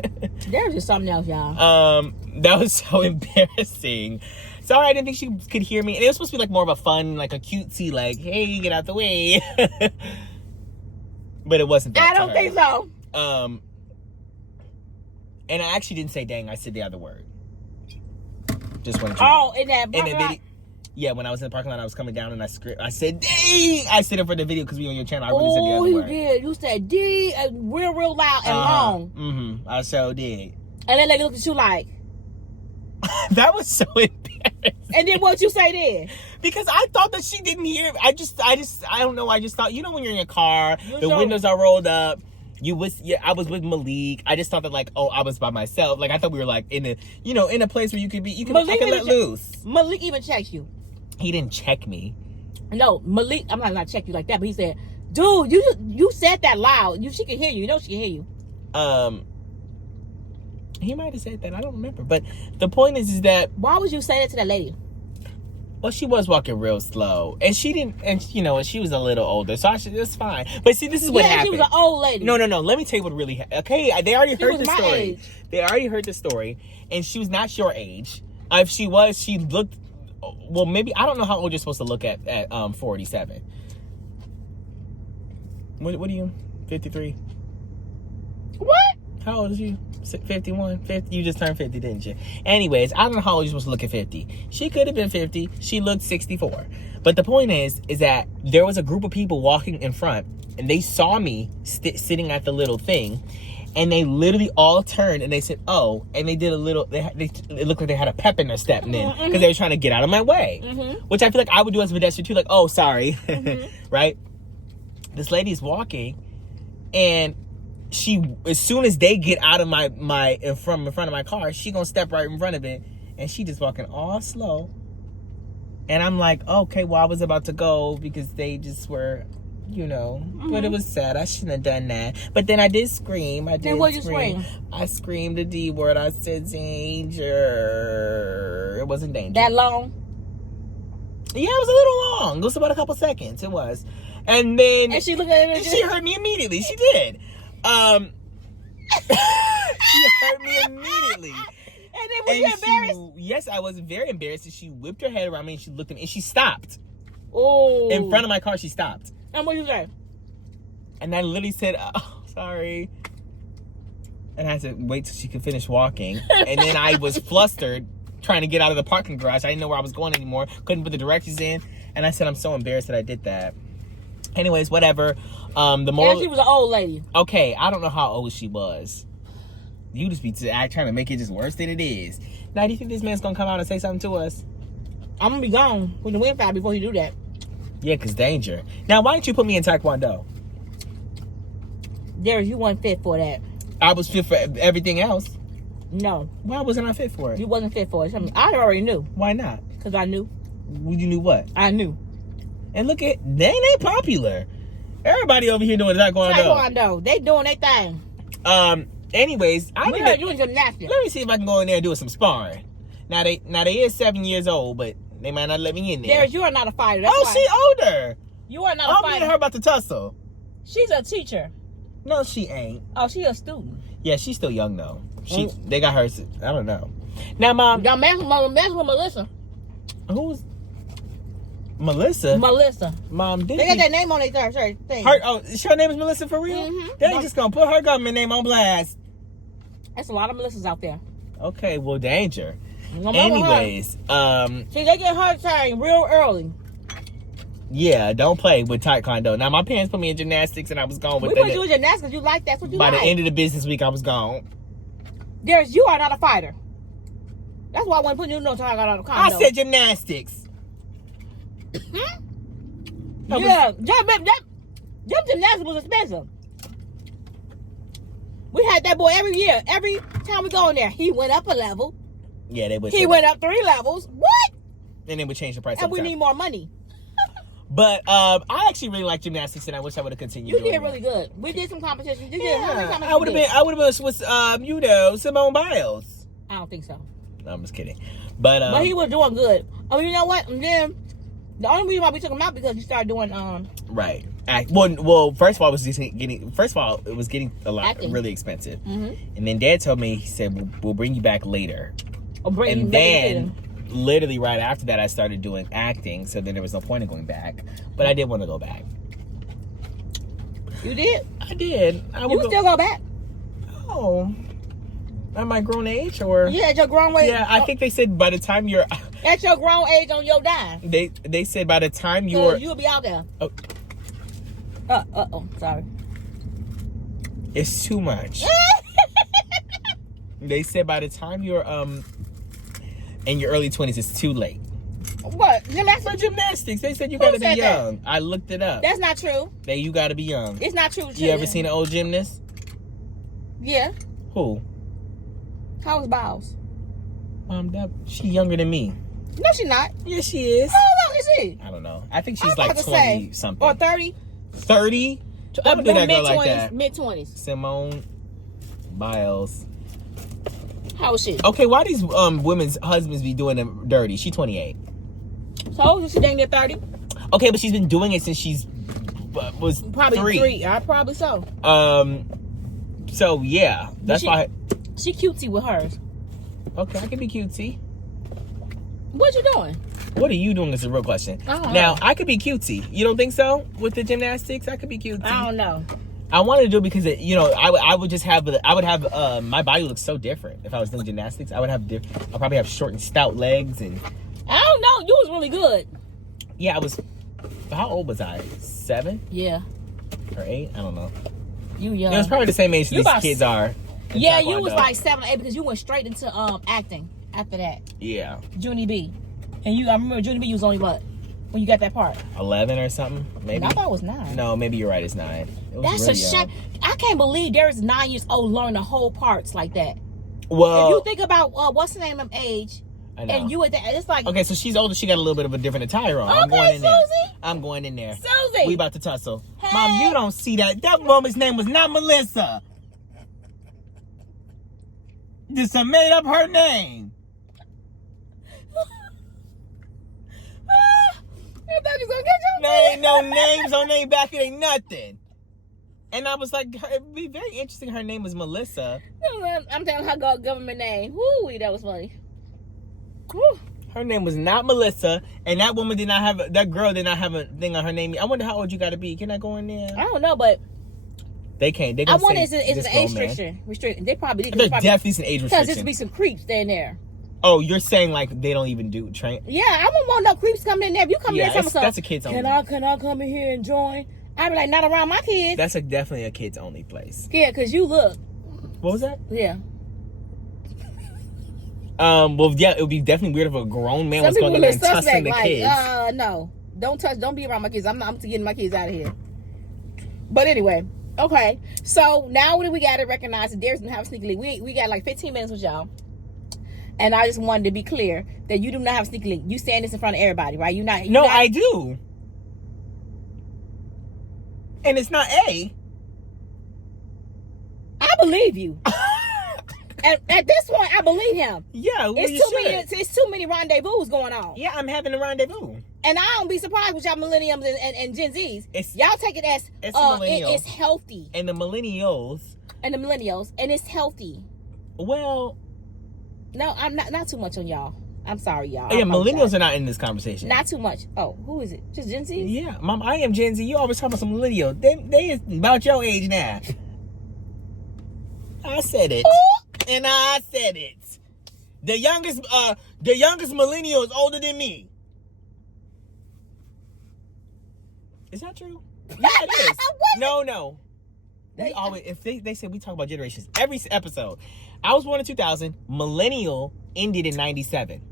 There's just something else, y'all. That was so embarrassing. Sorry, I didn't think she could hear me. And it was supposed to be like more of a fun, like a cutesy, like, hey, get out the way. But it wasn't that. I don't think so. And I actually didn't say dang, I said the other word. Just wanted to. Oh, in that parking lot? Yeah, when I was in the parking lot, I was coming down and I said dang. I said it for the video because we on your channel. I really said the other word. Oh, you did. You said D real loud and long. Mm-hmm. I so did. And that lady looked at you like. That was so embarrassing. And then what you say then? Because I thought that she didn't hear. I don't know. I just thought, you know, when you're in a car, the sure? windows are rolled up. I was with Malik. I just thought that like, oh, I was by myself. Like I thought we were like in a place where I could let loose. Malik even checked you. He didn't check me. No, Malik. I'm not check you like that, but he said, "Dude, you said that loud. She can hear you. You know she can hear you." He might have said that. I don't remember. But the point is that why would you say that to that lady? Well, she was walking real slow, and she didn't, and she was a little older, so it's fine. But see, this is what happened. She was an old lady. No. Let me tell you what really happened. Okay, they already heard the story. Age. They already heard the story, and she was not your age. If she was, she looked. Well, maybe I don't know how old you're supposed to look at 47. What are you? 53. What? How old is you? 51? 50? You just turned 50, didn't you? Anyways, I don't know how old you're supposed to look at 50. She could have been 50. She looked 64. But the point is that there was a group of people walking in front, and they saw me sitting at the little thing, and they literally all turned, and they said, oh, and they did a little, it looked like they had a pep in their step then, because they were trying to get out of my way. Which I feel like I would do as a pedestrian too, like, oh, sorry. Right? This lady's walking, and as soon as they get out of in front of my car, she gonna step right in front of it, and she just walking all slow. And I'm like, okay, well, I was about to go because they just were, but it was sad. I shouldn't have done that. But then I did scream. Then what you scream? I screamed the D word. I said danger. It wasn't danger. That long? Yeah, it was a little long. It was about a couple seconds. It was. And then and she looked at it. And she heard me immediately. She did. She heard me immediately. And then was you embarrassed? Yes, I was very embarrassed. And she whipped her head around me and she looked at me and she stopped. Oh. In front of my car, she stopped. And what you say? And I literally said, oh, sorry. And I had to wait till she could finish walking. And then I was flustered, trying to get out of the parking garage. I didn't know where I was going anymore. Couldn't put the directions in. And I said, I'm so embarrassed that I did that. Anyways, whatever. The moral... Yeah, she was an old lady. Okay, I don't know how old she was. You just be trying to make it just worse than it is. Now, do you think this man's gonna come out and say something to us? I'm gonna be gone with the wind fire before he do that. Yeah, because danger. Now, why didn't you put me in Taekwondo? Darius, you weren't fit for that. I was fit for everything else. No. Why wasn't I fit for it? You wasn't fit for it. I mean, I already knew. Why not? Because I knew. You knew what? I knew. And look at, they ain't popular. Everybody over here doing Taekwondo. Taekwondo. They doing their thing. Anyways, We heard you in gymnastics. let me see if I can go in there and do some sparring. Now they is 7 years old, but they might not let me in there. Darius, you are not a fighter. That's why. She older. You are not a I'm fighter. meeting her about to tussle. She's a teacher. No, she ain't. Oh, she's a student. Yeah, she's still young though. They got her. I don't know. Now, Mom. Y'all mess with Melissa. Who's Melissa? Melissa. Mom, did They got that name on their thing. Her name is Melissa for real? Mhm. They ain't just gonna put her government name on blast. There's a lot of Melissas out there. Okay, well, danger. No matter Anyways, what. See, they get her time real early. yeah, don't play with Taekwondo. Now, my parents put me in gymnastics, and I was gone with We put you in gymnastics because you like that's what you By like. the end of the business week, I was gone. Darius, you are not a fighter. That's why I wasn't putting you in no Taekwondo. I said gymnastics. Yeah, that gymnastics was expensive. We had that boy every year. Every time we go in there, he went up a level. Yeah, they would. He went up 3 levels. What? And they would change the price. And we need more money. But I actually really like gymnastics, and I wish I would have continued. You doing did that. really good. We did some competitions. You did. How many competitions I would have been with Simone Biles. I don't think so. No, I'm just kidding. But he was doing good. Oh, you know what? And then the only reason why we took him out because he started doing right. Well, first of all, it was getting a lot acting. really expensive. Mm-hmm. And then Dad told me, he said, we'll bring you back later. And then literally right after that, I started doing acting. So then there was no point in going back. But I did want to go back. You did? I did. You still go back? Oh. At my grown age, or? Yeah, at your grown age. Yeah, I think they said by the time you're... At your grown age on your dime. They said by the time you're... You'll be out there. Oh. Sorry. It's too much. They said by the time you're in your early 20s, it's too late. What? Gymnastics? For gymnastics, they said you gotta be young. I looked it up. That's not true. You gotta be young. It's not true. You ever seen an old gymnast? Yeah. Who? How was Biles? She younger than me. No, she's not. Yeah, she is. How long is she? I don't know. I think she's I'm like about to 20 say, something. or 30. 30? Don't do that girl like that. Mid-20s. Simone Biles. How is she? Okay, why these women's husbands be doing them dirty? She's 28. So she dang near 30? Okay, but she's been doing it since she's was Probably 3. 3. Probably so. So yeah, that's why. She cutesy with hers. Okay, I can be cutesy. What you doing? What are you doing is a real question. Now, I could be cutesy. You don't think so? With the gymnastics, I could be cutesy. I don't know. I wanted to do it because I would just have my body looks so different if I was doing gymnastics. I'll probably have short and stout legs and. I don't know. You was really good. Yeah, I was. How old was I? 7? Yeah. Or 8? I don't know. You young. It was probably the same age these kids are. Yeah, you was like 7 or 8 because you went straight into acting after that. Yeah. Junie B. And I remember Junie B, you was only what? When you got that part? 11 or something, maybe. I thought it was 9. No, maybe you're right. It's 9. It was That's really a young. shot. I can't believe Darius is 9 years old learning the whole parts like that. Well, if you think about what's the name of age, I know. and you at that, it's like okay. So she's older. She got a little bit of a different attire on. Okay, I'm going in there. Susie. I'm going in there. Susie. We about to tussle. Hey. Mom, you don't see that. That woman's name was not Melissa. Just made up her name. I thought you was gonna get your There ain't no names on their back. It ain't nothing. And I was like, it'd be very interesting. Her name was Melissa. I'm telling her government name. Whoo, that was funny. Whew. Her name was not Melissa, and that woman did not have. That girl did not have a thing on her name. I wonder how old you got to be. Can I go in there? I don't know, but they can't. I wonder is it an age restriction? They probably did. There's definitely some age because restriction. there's be some creeps in there. Oh, you're saying like they don't even do train? Yeah, I don't want no creeps coming in there. If you come in there, that's a kids only. Can I come in here and join? I be like, not around my kids. That's definitely a kids only place. Yeah, because you look. What was that? Yeah. Well, yeah, it would be definitely weird if a grown man was going in there and tussling the kids. No, don't be around my kids. I'm getting my kids out of here. But anyway, okay. So now we got to recognize that Darius doesn't have a sneaky link. We got like 15 minutes with y'all, and I just wanted to be clear that you do not have a sneaky link. You saying this in front of everybody, right? No, I do, and it's not A. I believe you. At this point, I believe him. Yeah, it's too many rendezvous going on. Yeah, I'm having a rendezvous. And I don't be surprised with y'all millennials and Gen Zs. Y'all take it as it's healthy. And the millennials. And it's healthy. Well, no, I'm not too much on y'all. I'm sorry, y'all. Yeah, millennials are not in this conversation. Not too much. Oh, who is it? Just Gen Z? Yeah, Mom, I am Gen Z. You always talking about some millennials. They is about your age now. I said it. And I said it. The youngest millennial is older than me. Is that true? Yeah, it is. No. We always they say we talk about generations every episode. I was born in 2000. Millennial ended in 97.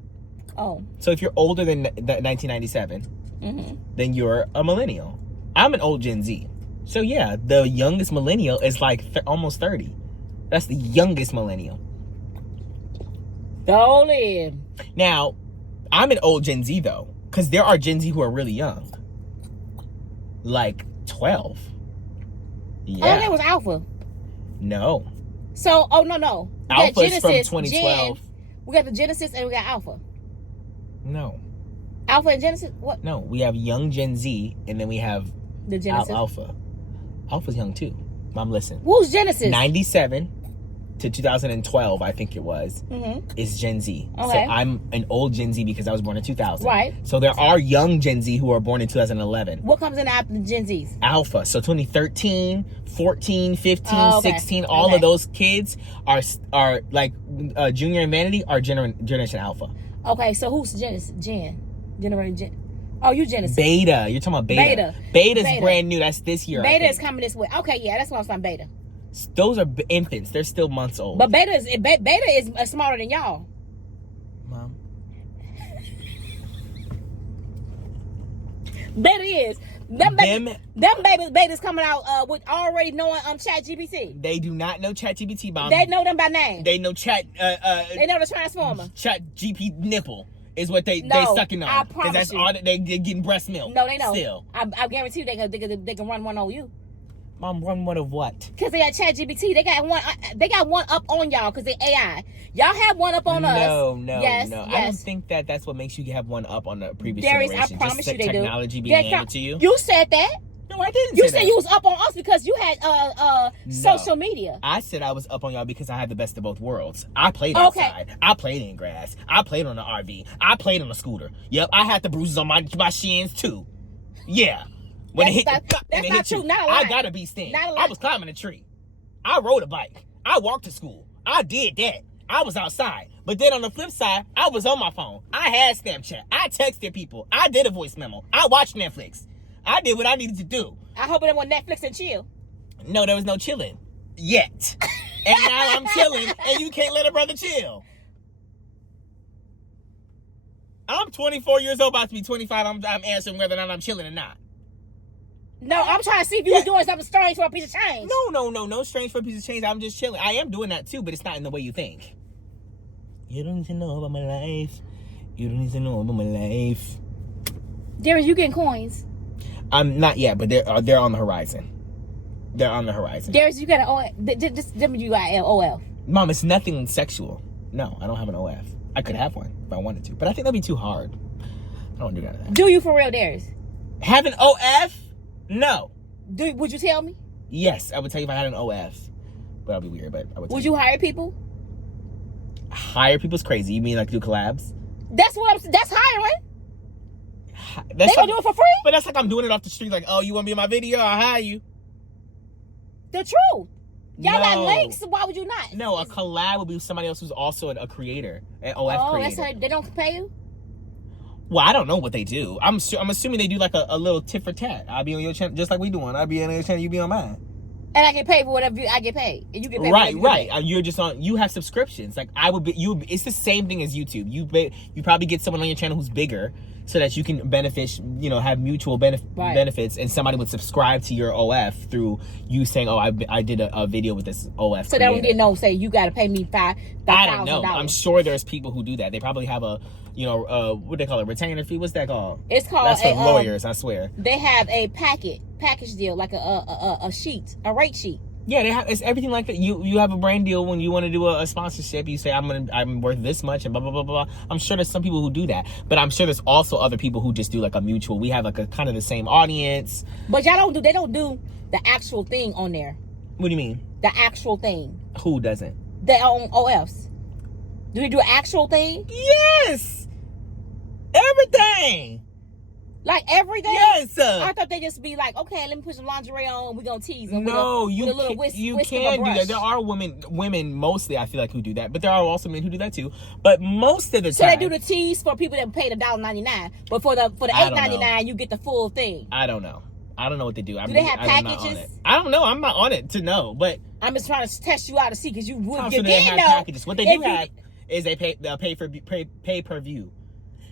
Oh. So if you're older than 1997, then you're a millennial. I'm an old Gen Z. So yeah, the youngest millennial is like almost 30. That's the youngest millennial. Go in. Now, I'm an old Gen Z though, because there are Gen Z who are really young, like 12. Yeah. Oh, that was Alpha. No. So, no. Alpha's from 2012. We got the Genesis and we got Alpha. No. Alpha and Genesis? What? No, we have young Gen Z, and then we have the Genesis. Alpha. Alpha's young too. Mom, listen. Who's Genesis? 97 to 2012, I think it was, is Gen Z. Okay. So I'm an old Gen Z because I was born in 2000. Right. So there are young Gen Z who are born in 2011. What comes in after the Gen Zs? Alpha. So 2013, 14, 15, 16, all of those kids are like junior and vanity are Generation Alpha. Okay, so who's Genesis? Generation Gen. Oh, you Genesis. Beta. You're talking about Beta. Beta's brand new. That's this year. Beta is coming this way. Okay, yeah, that's what I'm saying. Beta. Those are infants. They're still months old. But Beta is smarter than y'all. Mom. Beta is. Them babies coming out with already knowing ChatGPT. They do not know ChatGPT, Mom. They know them by name. They know they know the Transformer. ChatGPT nipple is what they sucking on. I promise that's you. all that they getting breast milk. No, they know. Still. I guarantee you they can run one on you. Mom, run one of what? Because they got ChatGPT. They got one up on y'all because they AI. Y'all have one up on us. No. Yes. I don't think that's what makes you have one up on the previous Darius, generation. I promise just you they technology do. being handed to you. You said that. No, I didn't. You said you was up on us because you had social media. I said I was up on y'all because I had the best of both worlds. I played outside. I played in grass. I played on the RV. I played on the scooter. Yep, I had the bruises on my shins too. Yeah. When that's not true. Not a lie. I gotta be sting. Not a lie. I was climbing a tree. I rode a bike. I walked to school. I did that. I was outside. But then on the flip side, I was on my phone. I had Snapchat. I texted people. I did a voice memo. I watched Netflix. I did what I needed to do. I hope it was Netflix and chill. No, there was no chilling yet. And now I'm chilling, and you can't let a brother chill. I'm 24 years old, about to be 25. I'm answering whether or not I'm chilling or not. No, I'm trying to see if you were doing something strange for a piece of change. No strange for a piece of change. I'm just chilling. I am doing that too, but it's not in the way you think. You don't need to know about my life. You don't need to know about my life. Darius, you getting coins? I'm not yet, but they're on the horizon. They're on the horizon. Darius, you got an OF. Just you got an OF. Mom, it's nothing sexual. No, I don't have an OF. I could have one if I wanted to, but I think that'd be too hard. I don't want to do that. Do you for real, Darius? Have an OF? No. Would you tell me? Yes, I would tell you if I had an OF. But that'd be weird, but I would tell Would you hire people? Hire people's crazy. You mean like do collabs? That's hiring. They gonna do it for free? But that's like I'm doing it off the street. Like, oh, you want to be in my video? I'll hire you. The truth. Y'all got links, so why would you not? No, a collab would be somebody else who's also a creator, an OF creator. That's how they don't pay you? Well, I don't know what they do. I'm assuming they do like a little tit for tat. I'll be on your channel just like we doing. I'll be on your channel, you be on mine. And I get paid for whatever I get paid. And you get paid Right. You're just on. You have subscriptions. Like I would be. It's the same thing as YouTube. You probably get someone on your channel who's bigger, so that you can benefit. Have mutual benefits, and somebody would subscribe to your OF through you saying, "Oh, I did a video with this OF." So they don't get say you got to pay me $5,000. I don't know. I'm sure there's people who do that. They probably have a what they call a retainer fee. What's that called? It's called. That's for lawyers. I swear. They have a package deal, like a sheet, a rate sheet. Yeah, they have. It's everything like that. You have a brand deal when you want to do a sponsorship. You say I'm worth this much and blah blah blah blah. I'm sure there's some people who do that, but I'm sure there's also other people who just do like a mutual. We have like a kind of the same audience. But y'all don't do. They don't do the actual thing on there. What do you mean? The actual thing. Who doesn't? They own OFs. Do they do an actual thing? Yes. Everything. Like everything? Yes. I thought they just be like, okay, let me put some lingerie on. We're going to tease them. No, you can do that. There are women mostly, I feel like, who do that. But there are also men who do that too. But most of the time. So they do the tease for people that paid $1.99. But for the $8.99, you get the full thing. I don't know. I don't know what they do. Do they have packages? I don't know. I'm not on it to know. But I'm just trying to test you out to see because you would get they have packages. What they do have is they pay per view.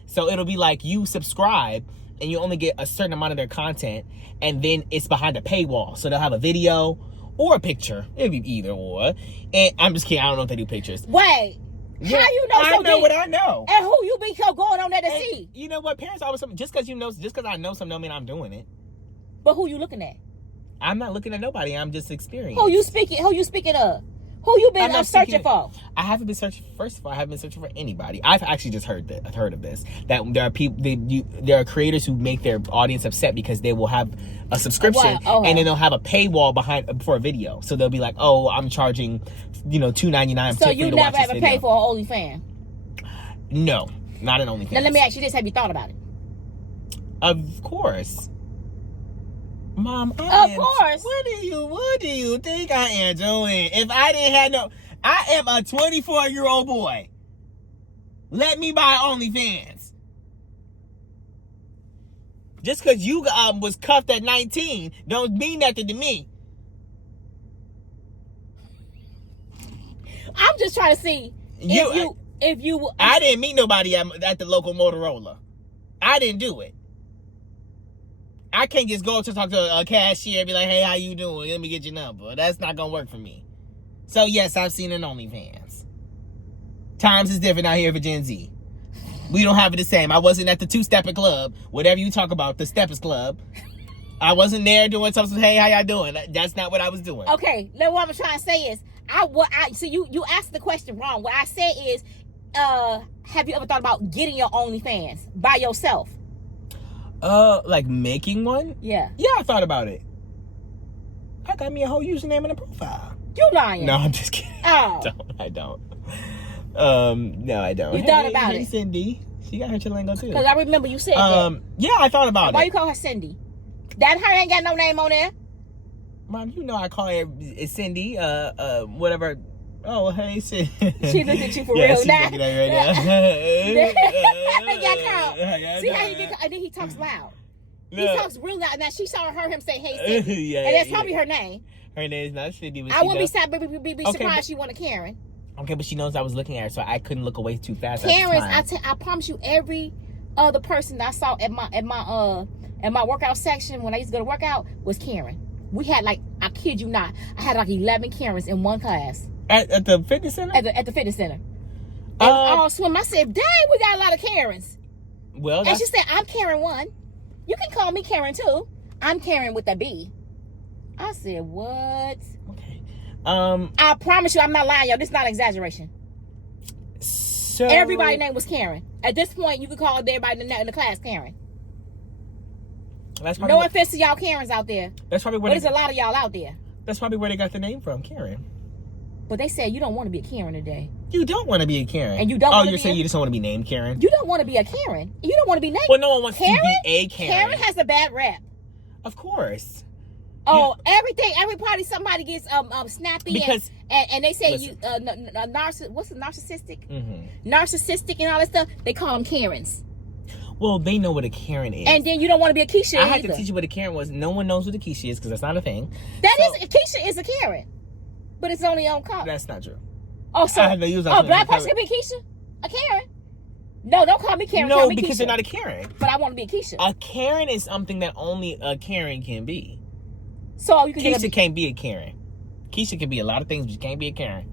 So it'll be like you subscribe and you only get a certain amount of their content, and then it's behind a paywall. So they'll have a video or a picture. It'll be either or. And I'm just kidding. I don't know if they do pictures. Wait. Yeah, how you know? I know what I know. And who you be going on there to see? You know what? Parents always just because I know something don't mean I'm doing it. But who you looking at? I'm not looking at nobody. I'm just experiencing. Who you speaking of? Who you been searching for? I haven't been searching. First of all, I haven't been searching for anybody. I've actually just heard of this. That there are people. There are creators who make their audience upset because they will have a subscription and then they'll have a paywall behind for a video. So they'll be like, "Oh, I'm charging, $2.99." So you never ever pay for an OnlyFans? No, not an OnlyFans. Now let me ask you this: have you thought about it? Of course. Mom, of course. What do you think I am doing? If I didn't have I am a 24-year-old boy. Let me buy OnlyFans. Just because you was cuffed at 19 don't mean nothing to me. I'm just trying to see if you. I didn't meet nobody at the local Motorola. I didn't do it. I can't just go to talk to a cashier and be like, "Hey, how you doing? Let me get your number." That's not gonna work for me. So yes, I've seen an OnlyFans. Times is different out here for Gen Z. We don't have it the same. I wasn't at the two-stepper club, whatever you talk about, the steppers club. I wasn't there doing something. Hey, how y'all doing? That's not what I was doing. Okay, what I'm trying to say is, so you asked the question wrong. What I said is, have you ever thought about getting your OnlyFans by yourself? Like making one? Yeah. Yeah, I thought about it. I got me a whole username and a profile. You lying? No, I'm just kidding. Oh. I don't. No, I don't. You thought about it? Cindy. She got her Chilingo too. Because I remember you said that. Yeah, I thought about it. Why you call her Cindy? That her ain't got no name on there. Mom, you know I call her Cindy. Whatever. Oh, hey, Cindy. She looked at you for real now. Looking at me right now. See how he get, and then he talks loud. He talks real loud. Now she saw him say, "Hey, Cindy," and that's probably her name. Her name is not Cindy. I wouldn't be surprised she wanted Karen. Okay, but she knows I was looking at her, so I couldn't look away too fast. Karen's, I promise you, every other person that I saw at my workout section when I used to go to work out was Karen. We had I kid you not, I had 11 Karens in one class. At the fitness center? At the fitness center. And all swim. I said, dang, we got a lot of Karens. Well, and she said, I'm Karen 1. You can call me Karen 2. I'm Karen with a B. I said, what? Okay. I promise you, I'm not lying, y'all. This is not an exaggeration. So everybody's name was Karen. At this point, you could call everybody in the class Karen. That's no offense to y'all Karens out there. That's probably where there's a lot of y'all out there. That's probably where they got the name from, Karen. But they said you don't want to be a Karen today. You don't want to be a Karen. And you don't you're saying you just don't want to be named Karen? You don't want to be a Karen. You don't want to be named. Well, no one wants Karen? to be a Karen. Karen has a bad rep. Of course. Oh, everything, every party, somebody gets snappy Because and they say listen. what's the narcissistic? Mm-hmm. Narcissistic and all that stuff. They call them Karens. Well, they know what a Karen is. And then you don't want to be a Keisha I had either. to teach you what a Karen was. No one knows what a Keisha is because that's not a thing. Keisha is a Karen, but it's only on call. That's not true. Oh, so I had to use that black person can be Keisha, a Karen. No, don't call me Karen. No, call me because Keisha. you're not a Karen. But I want to be a Keisha. A Karen is something that only a Karen can be. So you can Keisha can't be a Karen. Keisha can be a lot of things, but you can't be a Karen.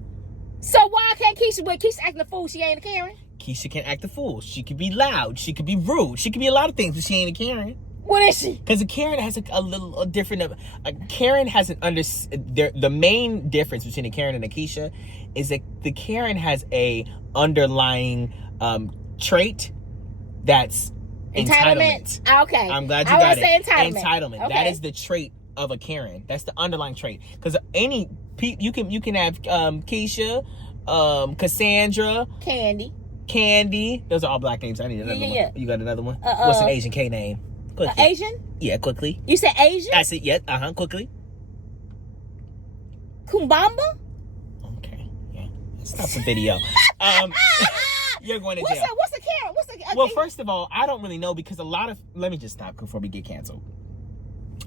So why can't Keisha? When Keisha acting a fool, she ain't a Karen. Keisha can act a fool. She could be loud. She could be rude. She could be a lot of things, but she ain't a Karen. What is she? Because a Karen has a different. A Karen has the main difference between a Karen and a Keisha is that the Karen has a underlying trait that's entitlement. Okay. I'm glad you got it. I was saying Entitlement. Okay. That is the trait of a Karen. That's the underlying trait. Because you can have Keisha, Cassandra, Candy. Those are all black names. I need another one. Yeah. You got another one? What's an Asian K name? Quickly. Asian? Yeah, quickly. You said Asian? I said, yeah, quickly. Kumbamba? Okay, yeah. Stop the video. You're going to jail. What's a Karen? Well, first of all, I don't really know because let me just stop before we get canceled.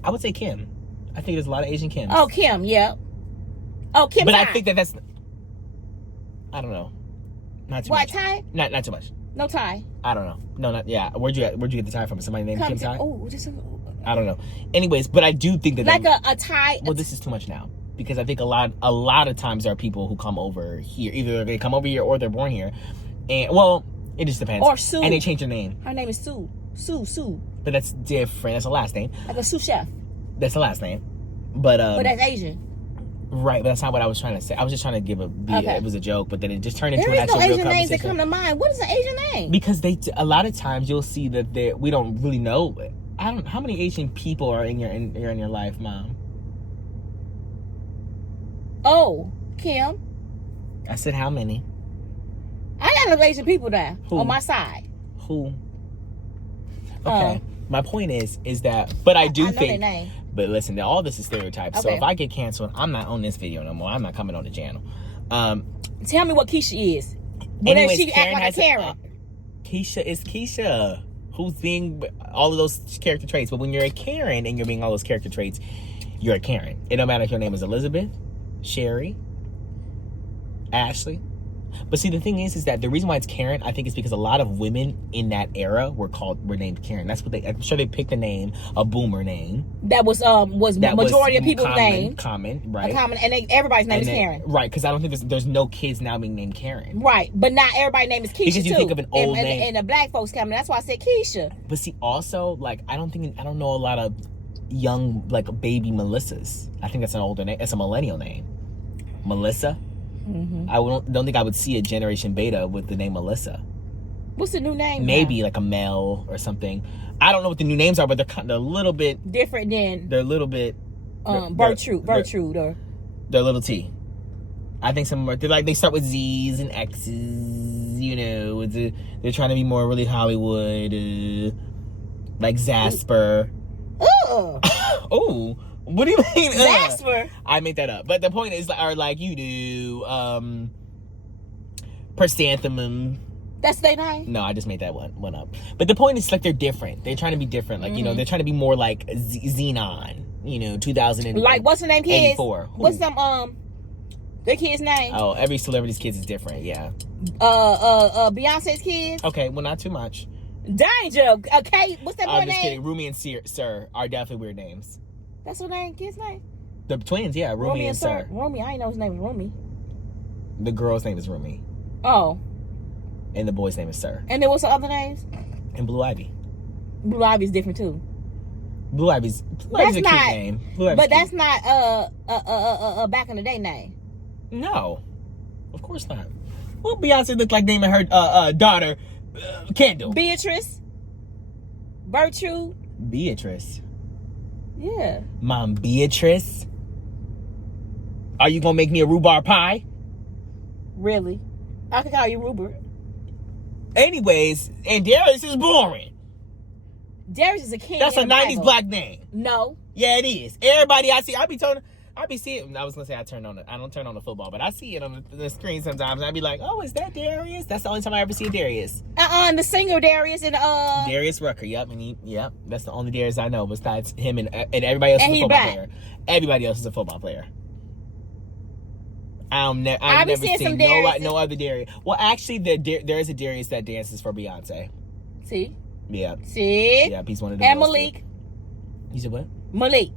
I would say Kim. I think there's a lot of Asian Kims. Oh, Kim, yeah. Oh, Kim. But I think that's, I don't know. Not too White much. tie? Not too much. No tie. I don't know. No, not yeah. Where'd you get the tie from? Somebody named Kim tie? Oh, just I don't know. Anyways, but I do think that like a tie. Well, this is too much now because I think a lot of times there are people who come over here. Either they come over here or they're born here, and well, it just depends. Or Sue. And they change their name. Her name is Sue. Sue. But that's different. That's a last name. Like a sous chef. That's the last name. But that's Asian. Right, but that's not what I was trying to say. I was just trying to it was a joke, but then it just turned into an actual real real Asian conversation. names that come to mind. What is an Asian name? Because a lot of times you'll see that we don't really know. How many Asian people are in your life, Mom? Oh, Kim. I said how many? I got no Asian people there on my side. Who? Okay. My point is that, but I do know think. their name. But listen, all this is stereotypes. Okay. So if I get canceled, I'm not on this video no more. I'm not coming on the channel. Tell me what Keisha is. Anyways, she act like a Karen. Keisha is Keisha, who's being all of those character traits. But when you're a Karen and you're being all those character traits, you're a Karen. It don't matter if your name is Elizabeth, Sherry, Ashley. But see, the thing is that the reason why it's Karen, I think, is because a lot of women in that era were named Karen. That's what I'm sure they picked a boomer name. That was majority of people's name. Common, right? Everybody's name is Karen. Right, because I don't think there's no kids now being named Karen. Right, but not everybody's name is Keisha because you too. think of an old name. And the black folks coming. That's why I said Keisha. But see, also, like, I don't know a lot of young, like, baby Melissas. I think that's an older name. It's a millennial name. Melissa. Mm-hmm. I don't think I would see a Generation Beta with the name Melissa. What's the new name? Maybe like a Mel or something. I don't know what the new names are, but they're a little bit different than. They're a little bit. Bertrude, or. They're little T. I think some are. They start with Z's and X's. You know, they're trying to be more really Hollywood, like Zasper. Ugh. Oh. What do you mean? Jasper. I made that up. But the point is, or like you do, Persanthemum. That's their name? No, I just made that one up. But the point is, like, they're different. They're trying to be different. Like, you know, they're trying to be more like Xenon. You know, 2000. Like, what's the name kids? 84. What's their kids' name? Oh, every celebrity's kids is different, yeah. Beyonce's kids? Okay, well, not too much. Danger. Okay, what's that boy name? I'm just kidding. Rumi and Sir are definitely weird names. That's what kid's name? The twins, yeah. Rumi and Sir. Rumi, I didn't know his name was Rumi. The girl's name is Rumi. Oh. And the boy's name is Sir. And then what's the other names? And Blue Ivy. Blue Ivy's different too. Blue Ivy's a cute name. But that's not back in the day name. No. Of course not. Well, Beyonce looked like naming her daughter Kendall. Beatrice. Bertrude. Beatrice. Yeah. Mom, Beatrice. Are you gonna make me a rhubarb pie? Really? I can call you Rupert. Anyways, and Darius is boring. Darius is a king. That's a 90s black name. No. Yeah, it is. Everybody I see, I be seeing. I was gonna say I don't turn on the football, but I see it on the screen sometimes. And I be like, oh, is that Darius? That's the only time I ever see Darius. And the singer Darius and Darius Rucker. Yep, that's the only Darius I know besides him and everybody else is a football player. Everybody else is a football player. I've never seen no other Darius. Well, actually, there is a Darius that dances for Beyonce. See? Yeah. See? Yeah, he's one of them. And Malik. You said what? Malik.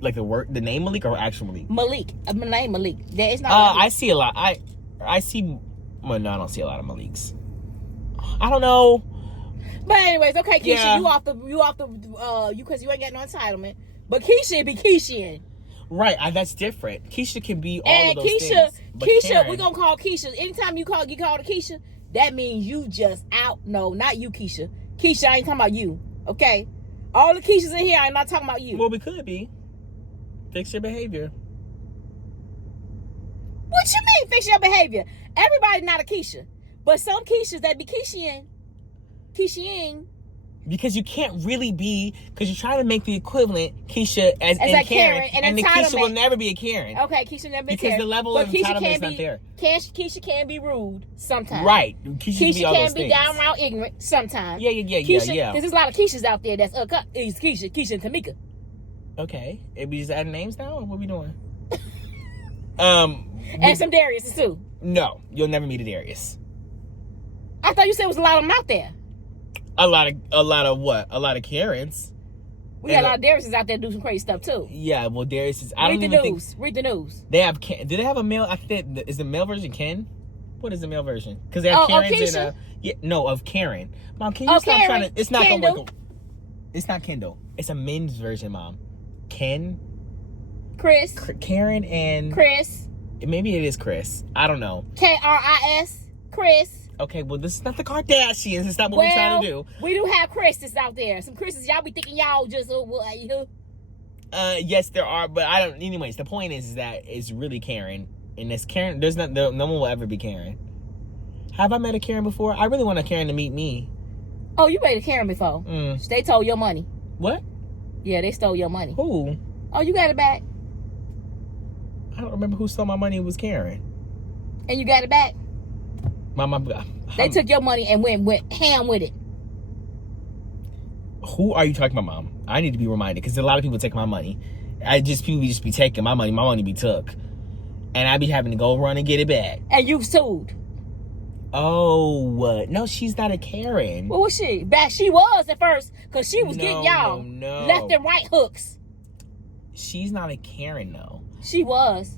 Like the name Malik or actual Malik? Malik. My name Malik. It's not. I see a lot. I see. Well, no, I don't see a lot of Maliks. I don't know. But anyways, okay, Keisha, Yeah. you off the because you ain't got no entitlement. But Keisha be Keisha. Right, that's different. Keisha can be all And of those Keisha, things. But Keisha, Karen, we gonna call Keisha. Anytime you call a Keisha, that means you just out. No, not you, Keisha. Keisha, I ain't talking about you. Okay, all the Keishas in here, I'm not talking about you. Well, we could be. Fix your behavior. What you mean, fix your behavior? Everybody's not a Keisha, but some Keishas that be Keishaing. Because you can't really be, because you're trying to make the equivalent Keisha as in a Karen, Karen, and the Keisha will never be a Karen. Okay, Keisha never been Because Karen. the level but of Keisha entitlement is can not be, there. Keisha can be rude sometimes. Right. Keisha can be all can those be things. downright ignorant sometimes. Yeah. Keisha, Yeah. because there's a lot of Keishas out there that's it's Keisha and Tamika. Okay. Are we just adding names now, or what are we doing? And some Darius too. No, you'll never meet a Darius. I thought you said it was a lot of them out there. A lot of what? A lot of Karens. We got a lot of Dariuses out there do some crazy stuff too. Yeah, well, Darius is. Read the news. They have. Do they have a male? I think is the male version Ken. What is the male version? Because they have Karens of Karen. Mom, can you stop Karen, trying to? It's not Kendall. gonna work. It's not Kendall. It's a men's version, Mom. Ken, Chris, Karen, and Chris. Maybe it is Chris. I don't know. Kris, Chris. Okay, well, this is not the Kardashians. It's not what we're trying to do. We do have Chris's out there. Some Chris's, y'all be thinking y'all just yes, there are, but I don't. Anyways, the point is that it's really Karen, and it's Karen. No one will ever be Karen. Have I met a Karen before? I really want a Karen to meet me. Oh, you made a Karen before? They stole your money. What? Yeah, they stole your money. Who? Oh, you got it back. I don't remember who stole my money. It was Karen. And you got it back. They took your money and went ham with it. Who are you talking about, Mom? I need to be reminded because a lot of people take my money. People just be taking my money. My money be took, and I be having to go run and get it back. And you sued. Oh, no, she's not a Karen. What was she? She was at first because she was getting y'all left and right hooks. She's not a Karen though. She was.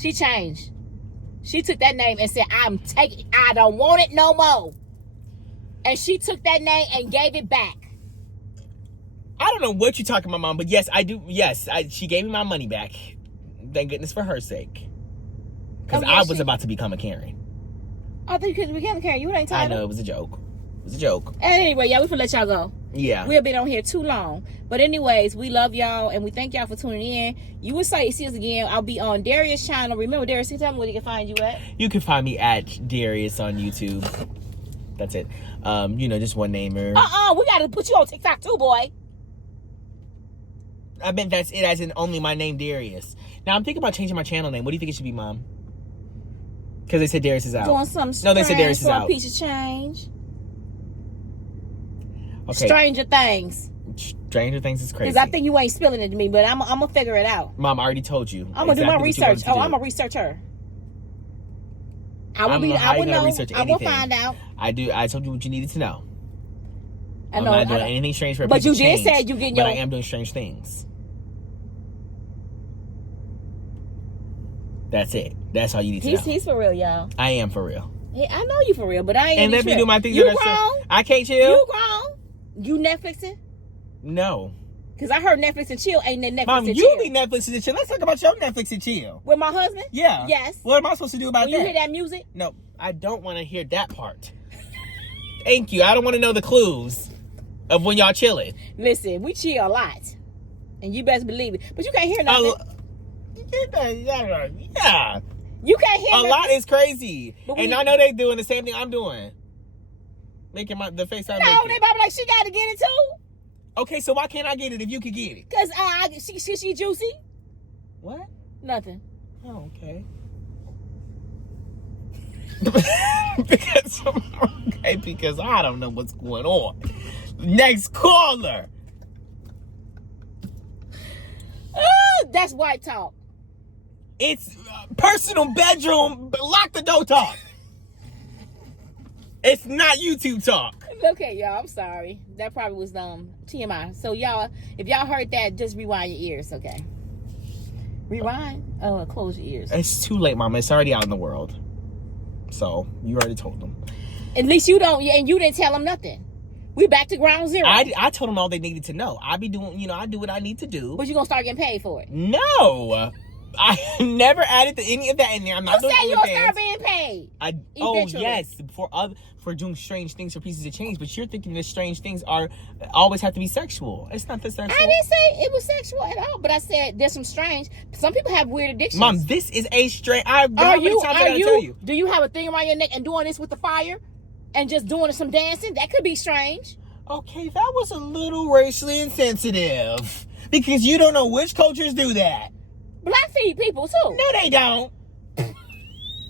She changed. She took that name and said, I don't want it no more. And she took that name and gave it back. I don't know what you're talking about, Mom, but yes, I do. Yes, she gave me my money back. Thank goodness for her sake. Because I was about to become a Karen. I thought you couldn't become a Karen. You ain't tired. I know, it was a joke. It was a joke. Anyway, we finna let y'all go. Yeah. We've been on here too long. But anyways, we love y'all and we thank y'all for tuning in. You will see us again. I'll be on Darius' channel. Remember, Darius, tell me where they can find you at. You can find me at Darius on YouTube. That's it. Just one namer. We gotta put you on TikTok too, boy. I meant that's it, as in only my name, Darius. Now I'm thinking about changing my channel name. What do you think it should be, Mom? Because they said Darius is out. Doing something No, they said Darius is for out. a piece of change. Okay. Stranger Things. Stranger Things is crazy. Because I think you ain't spilling it to me, but I'm gonna figure it out. Mom, I already told you. I'm gonna do my research. I'm gonna research her. I will find out. I told you what you needed to know. I know. I'm not doing anything strange for a but piece you of did change, say you getting your. But I am doing strange things. That's it. That's all you need to know. He's for real, y'all. I am for real. I know you for real, but I ain't. And let me do my things. You grown? I can't chill. You grown? You Netflixing? No. Because I heard Netflix and chill ain't that Netflix Mom, and you chill. be Netflix and chill. Let's talk about your Netflix and chill. With my husband? Yeah. Yes. What am I supposed to do about when that? You hear that music? No, I don't want to hear that part. Thank you. I don't want to know the clues of when y'all chilling. Listen, we chill a lot. And you best believe it. But you can't hear nothing. Yeah. You can't hear A nothing. lot is crazy. But and I know they doing the same thing I'm doing. Making the face I'm making. No, they probably like, she got to get it too. Okay, so why can't I get it if you can get it? Cause she juicy. What? Nothing. Oh, okay. because I don't know what's going on. Next caller. That's white talk. It's personal bedroom, lock the door talk. It's not YouTube talk. Okay, y'all. I'm sorry. That probably was TMI. So y'all, if y'all heard that, just rewind your ears, okay? Rewind. Oh, close your ears. It's too late, Mama. It's already out in the world. So you already told them. At least you don't, and you didn't tell them nothing. We back to ground zero. I told them all they needed to know. I be doing, I do what I need to do. But you gonna start getting paid for it? No. I never added any of that in there. I'm not doing you gonna start being paid. Eventually. Yes, for doing strange things for pieces of change. But you're thinking that strange things always have to be sexual. It's not the sexual. I didn't say it was sexual at all. But I said there's some strange. Some people have weird addictions. Mom, this is a strange. Do you have a thing around your neck and doing this with the fire, and just doing some dancing? That could be strange. Okay, that was a little racially insensitive because you don't know which cultures do that. Black people too. No, they don't.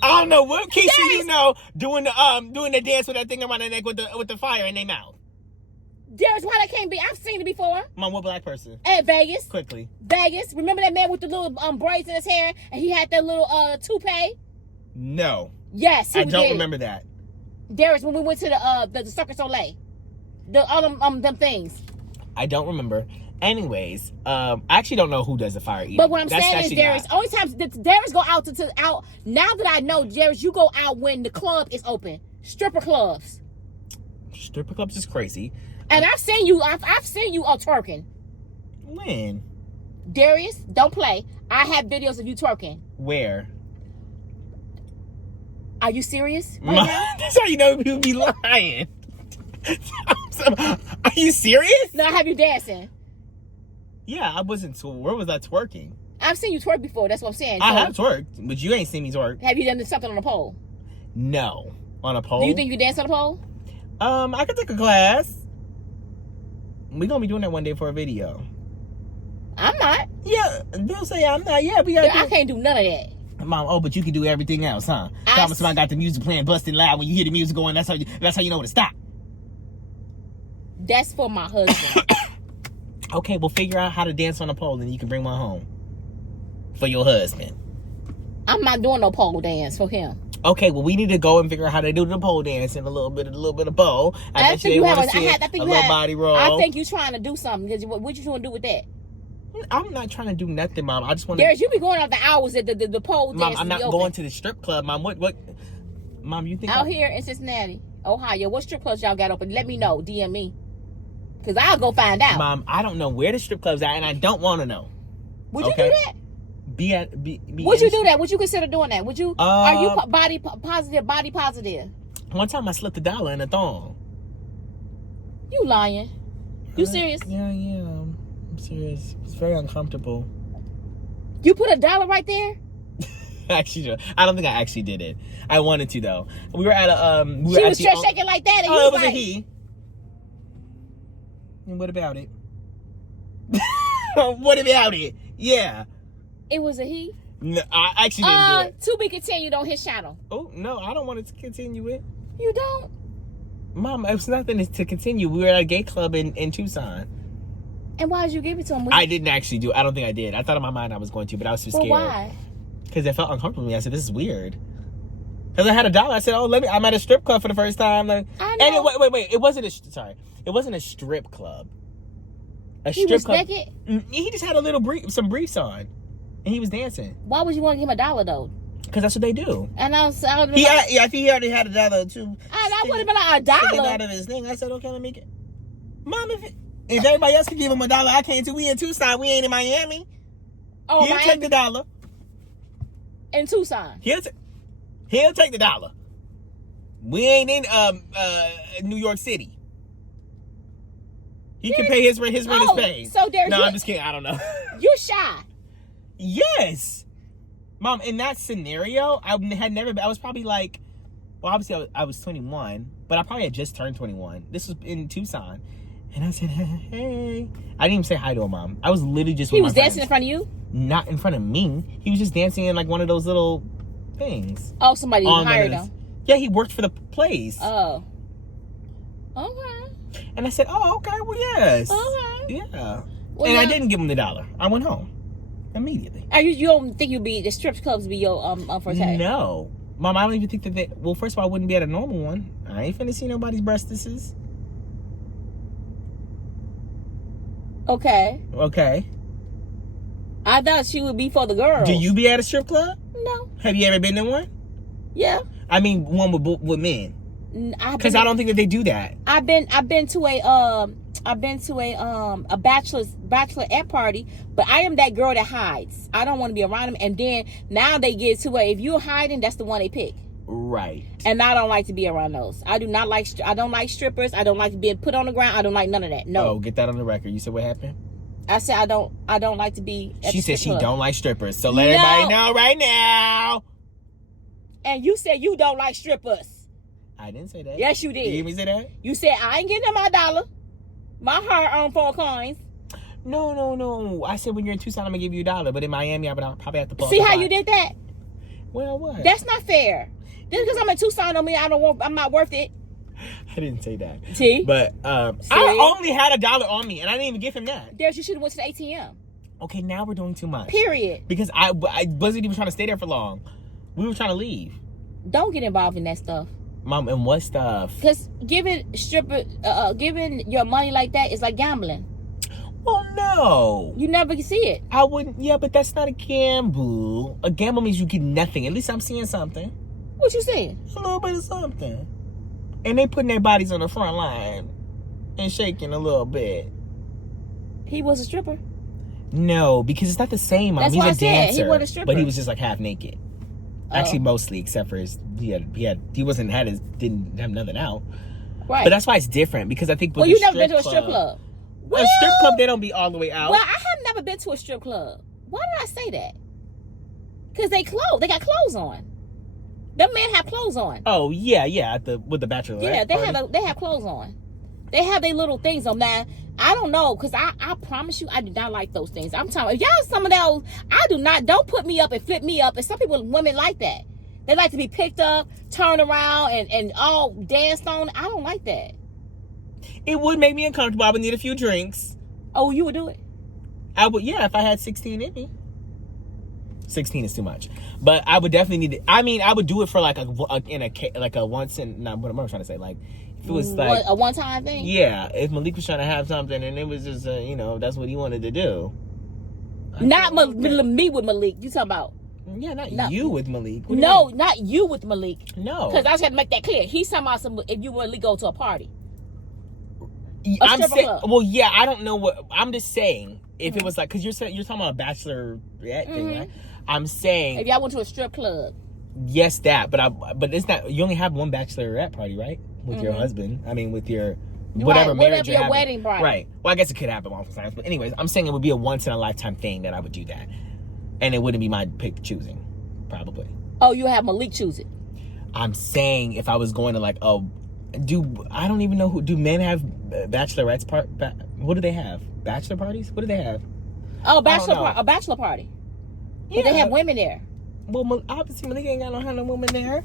I don't know what Keisha you know doing the dance with that thing around their neck with the fire in their mouth. There's why that can't be. I've seen it before. Mom, what black person? At Vegas. Quickly. Vegas. Remember that man with the little braids in his hair and he had that little toupee? No. Yes, I don't remember that. Darius, when we went to the Cirque du Soleil, them things. I don't remember. Anyways, I actually don't know who does the fire eating. But what I'm saying is, Darius, only times Darius go out out. Now that I know, Darius, you go out when the club is open. Stripper clubs. Stripper clubs is crazy. And I've seen you twerking. When? Darius, don't play. I have videos of you twerking. Where? Are you serious? Right now? That's how you know people be lying. Are you serious? No, I have you dancing. Yeah, I wasn't. Where was I twerking? I've seen you twerk before. That's what I'm saying. I have twerked, but you ain't seen me twerk. Have you done something on a pole? No, on a pole. Do you think you dance on a pole? I could take a class. We gonna be doing that one day for a video. I'm not. Yeah, don't say I'm not. Yeah, we got. I can't do none of that. Mom, but you can do everything else, huh? Somebody got the music playing, busting loud. When you hear the music going, that's how you know when to stop. That's for my husband. Okay, well, figure out how to dance on a pole, and you can bring one home for your husband. I'm not doing no pole dance for him. Okay, well, we need to go and figure out how to do the pole dance and a little bit of pole. I bet you want to see a little body roll. I think you're trying to do something because what you trying to do with that? I'm not trying to do nothing, Mom. I just want to. Darius, you be going out the hours that the pole dance. Mom, I'm not going to the strip club, Mom. What? Mom, you think out here in Cincinnati, Ohio? What strip clubs y'all got open? Let me know. DM me, cause I'll go find out. Mom, I don't know where the strip clubs are, and I don't want to know. Would you do that? Would you do that? Would you consider doing that? Would you? Are you body positive? One time I slipped $1 in a thong. You lying? You serious? Yeah, I'm serious. It's very uncomfortable. You put $1 right there? Actually, I don't think I actually did it. I wanted to though. We were at a she was just shaking like that, and it was like, a he. And what about it? What about it? Yeah. It was a he? No, I actually didn't do it. To be continued on his channel. Oh, no, I don't want to continue it. You don't? Mom, it's nothing to continue. We were at a gay club in Tucson. And why did you give it to him? I didn't actually do it. I don't think I did. I thought in my mind I was going to, but I was too scared. Why? Because it felt uncomfortable to me. I said, this is weird. Because I had $1. I said, I'm at a strip club for the first time. Like, I know. And wait. It wasn't a strip club. He was naked? He just had some briefs on. And he was dancing. Why would you want to give him $1 though? Because that's what they do. And I think he already had $1 too. I would have been like $1 out of his thing. I said, okay, let me get. Mom, if everybody else can give him $1, I can't too. We in Tucson. We ain't in Miami. Oh, he'll take the $1. In Tucson. He'll take the $1. We ain't in New York City. He can pay his rent. His rent is paid. So no, I'm just kidding. I don't know. You're shy. Yes, Mom. In that scenario, I had never been. I was probably like, well, obviously I was 21, but I probably had just turned 21. This was in Tucson, And I said, hey. I didn't even say hi to him, Mom. I was literally just He with was my dancing in friends. front of you? Not in front of me. He was just dancing in like one of those little things. Oh, somebody hired him. Yeah, he worked for the place. Oh. Okay. And I said, oh, okay, well, yes. Okay. Yeah. Well, and I now- didn't give him the $1. I went home immediately. You don't think the strip clubs be your forte? No. Mom, I don't even think that they... Well, first of all, I wouldn't be at a normal one. I ain't finna see nobody's breastises. Okay. Okay. I thought she would be for the girls. Do you be at a strip club? No. Have you ever been to one? Yeah. I mean, one with men. Because I don't think that they do that. I've been to a bachelorette party, but I am that girl that hides. I don't want to be around them. And then now they get to where if you're hiding, that's the one they pick. Right. And I don't like to be around those. I don't like strippers. I don't like being put on the ground. I don't like none of that. No. Oh, get that on the record. You said what happened? I said I don't like to be at She the said strip she club. don't like strippers. So let everybody know right now. And you said you don't like strippers. I didn't say that. Yes, you did. You hear me say that? You said I ain't getting them my $1. My hard-earned 4 coins. No. I said when you're in Tucson, I'm gonna give you $1. But in Miami, I would probably have to pull See up how the you five. did that? Well, what? That's not fair. Just because I'm in Tucson don't mean I'm not worth it. I didn't say that. See? But I only had $1 on me, and I didn't even give him that. There's you should have went to the ATM. Okay, now we're doing too much. Period. Because I wasn't even trying to stay there for long. We were trying to leave. Don't get involved in that stuff. Mom, and what stuff? Because giving your money like that is like gambling. Well, no. You never can see it. I wouldn't. Yeah, but that's not a gamble. A gamble means you get nothing. At least I'm seeing something. What you saying? A little bit of something. And they putting their bodies on the front line and shaking a little bit. He was a stripper. No, because it's not the same. Mom. That's He's why a I said dancer, he wasn't a stripper. but he was just like half naked. Actually, Oh. mostly, except for he didn't have nothing out. Right. But that's why it's different, because I think. Well, you never been to a strip club. A strip club, they don't be all the way out. Well, I have never been to a strip club. Why did I say that? Because they got clothes on. Them men have clothes on. Oh yeah, with the bachelor. Yeah, they have clothes on. They have their little things on. Now, I don't know, because I promise you, I do not like those things. I'm telling you, y'all, some of those, I do not. Don't put me up and flip me up. And some women like that. They like to be picked up, turned around, and all danced on. I don't like that. It would make me uncomfortable. I would need a few drinks. Oh, you would do it? I would, yeah, if I had 16 in me. 16 is too much, but I would definitely need it. I mean, I would do it for like a once in. Not what am I trying to say? Like, if it was like a one-time thing. Yeah, if Malik was trying to have something and it was just that's what he wanted to do. Not me with Malik. You talking about? Yeah, not you with Malik. What do you No, mean? not you with Malik. No, Because I just had to make that clear. He's talking about if you really go to a party. I'm stripper saying. club. Well, yeah, I don't know what I'm just saying. If it was like, because you're talking about a bachelorette thing, right? I'm saying If y'all went to a strip club. yes, that, but it's not. You only have one bachelorette party, right? With your husband. I mean, with your whatever marriage you're your having. wedding party. Right. Well, I guess it could happen multiple times, but anyways, I'm saying it would be a once in a lifetime thing that I would do that, and it wouldn't be my pick choosing, probably. Oh, you have Malik choose it. I'm saying if I was going to like I don't even know do men have bachelorettes what do they have? Bachelor parties? What do they have? Oh, a bachelor party. Yeah. But they have women there. Well, obviously Malik ain't got no women there.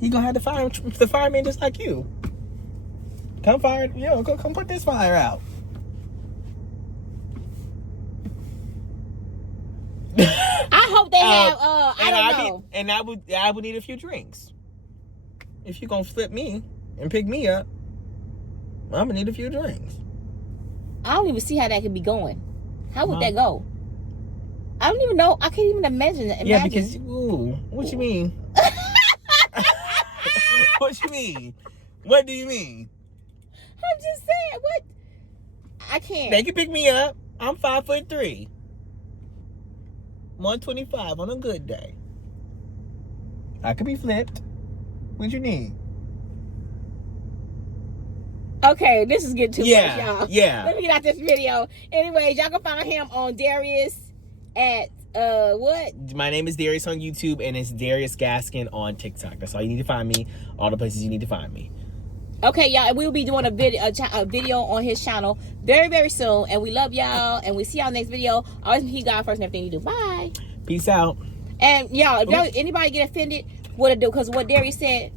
He gonna have the fireman just like you. Come come put this fire out. I hope they have. I don't know. And I would need a few drinks. If you gonna flip me and pick me up, I'm gonna need a few drinks. I don't even see how that could be going. How would that go? I don't even know. I can't even imagine. Yeah, because what you mean? What you mean? What do you mean? I'm just saying. What? I can't. They can pick me up. I'm 5'3", 125 on a good day. I could be flipped. What you need? Okay, this is getting too much, y'all. Yeah. Let me get out this video. Anyways, y'all can find him on Darius at what? My name is Darius on YouTube, and it's Darius Gaskin on TikTok. That's all you need to find me. All the places you need to find me. Okay, y'all, and we'll be doing a video on his channel very, very soon. And we love y'all, and we see y'all next video. Always keep God first in everything you do. Bye. Peace out. And y'all, if anybody get offended, what to do? Because what Darius said.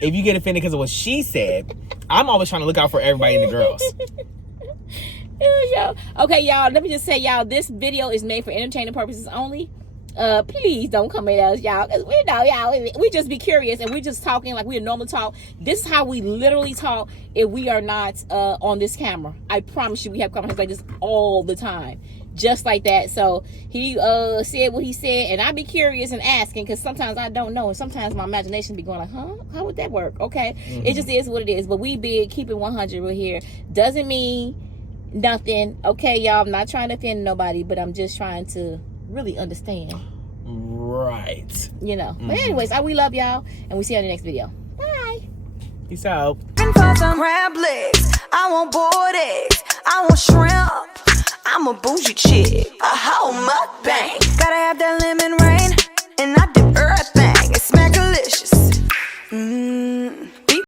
If you get offended because of what she said, I'm always trying to look out for everybody and the girls. Okay, y'all, let me just say, y'all, this video is made for entertainment purposes only. Please don't come at us, y'all, because we know, y'all, we just be curious and we just talking like we a normal talk. This is how we literally talk if we are not on this camera. I promise you, we have conversations like this all the time, just like that. So he said what he said, and I be curious and asking, because sometimes I don't know, and sometimes my imagination be going like, huh, how would that work? Okay, it just is what it is. But we be keeping 100 right here. Doesn't mean nothing. Okay, y'all, I'm not trying to offend nobody, but I'm just trying to really understand. Right. You know. But anyways, we love y'all, and we see you in the next video. Bye. Peace out. For some crab legs, I want boiled eggs, I want shrimp. I'm a bougie chick, a whole mukbang. Gotta have that lemon rain.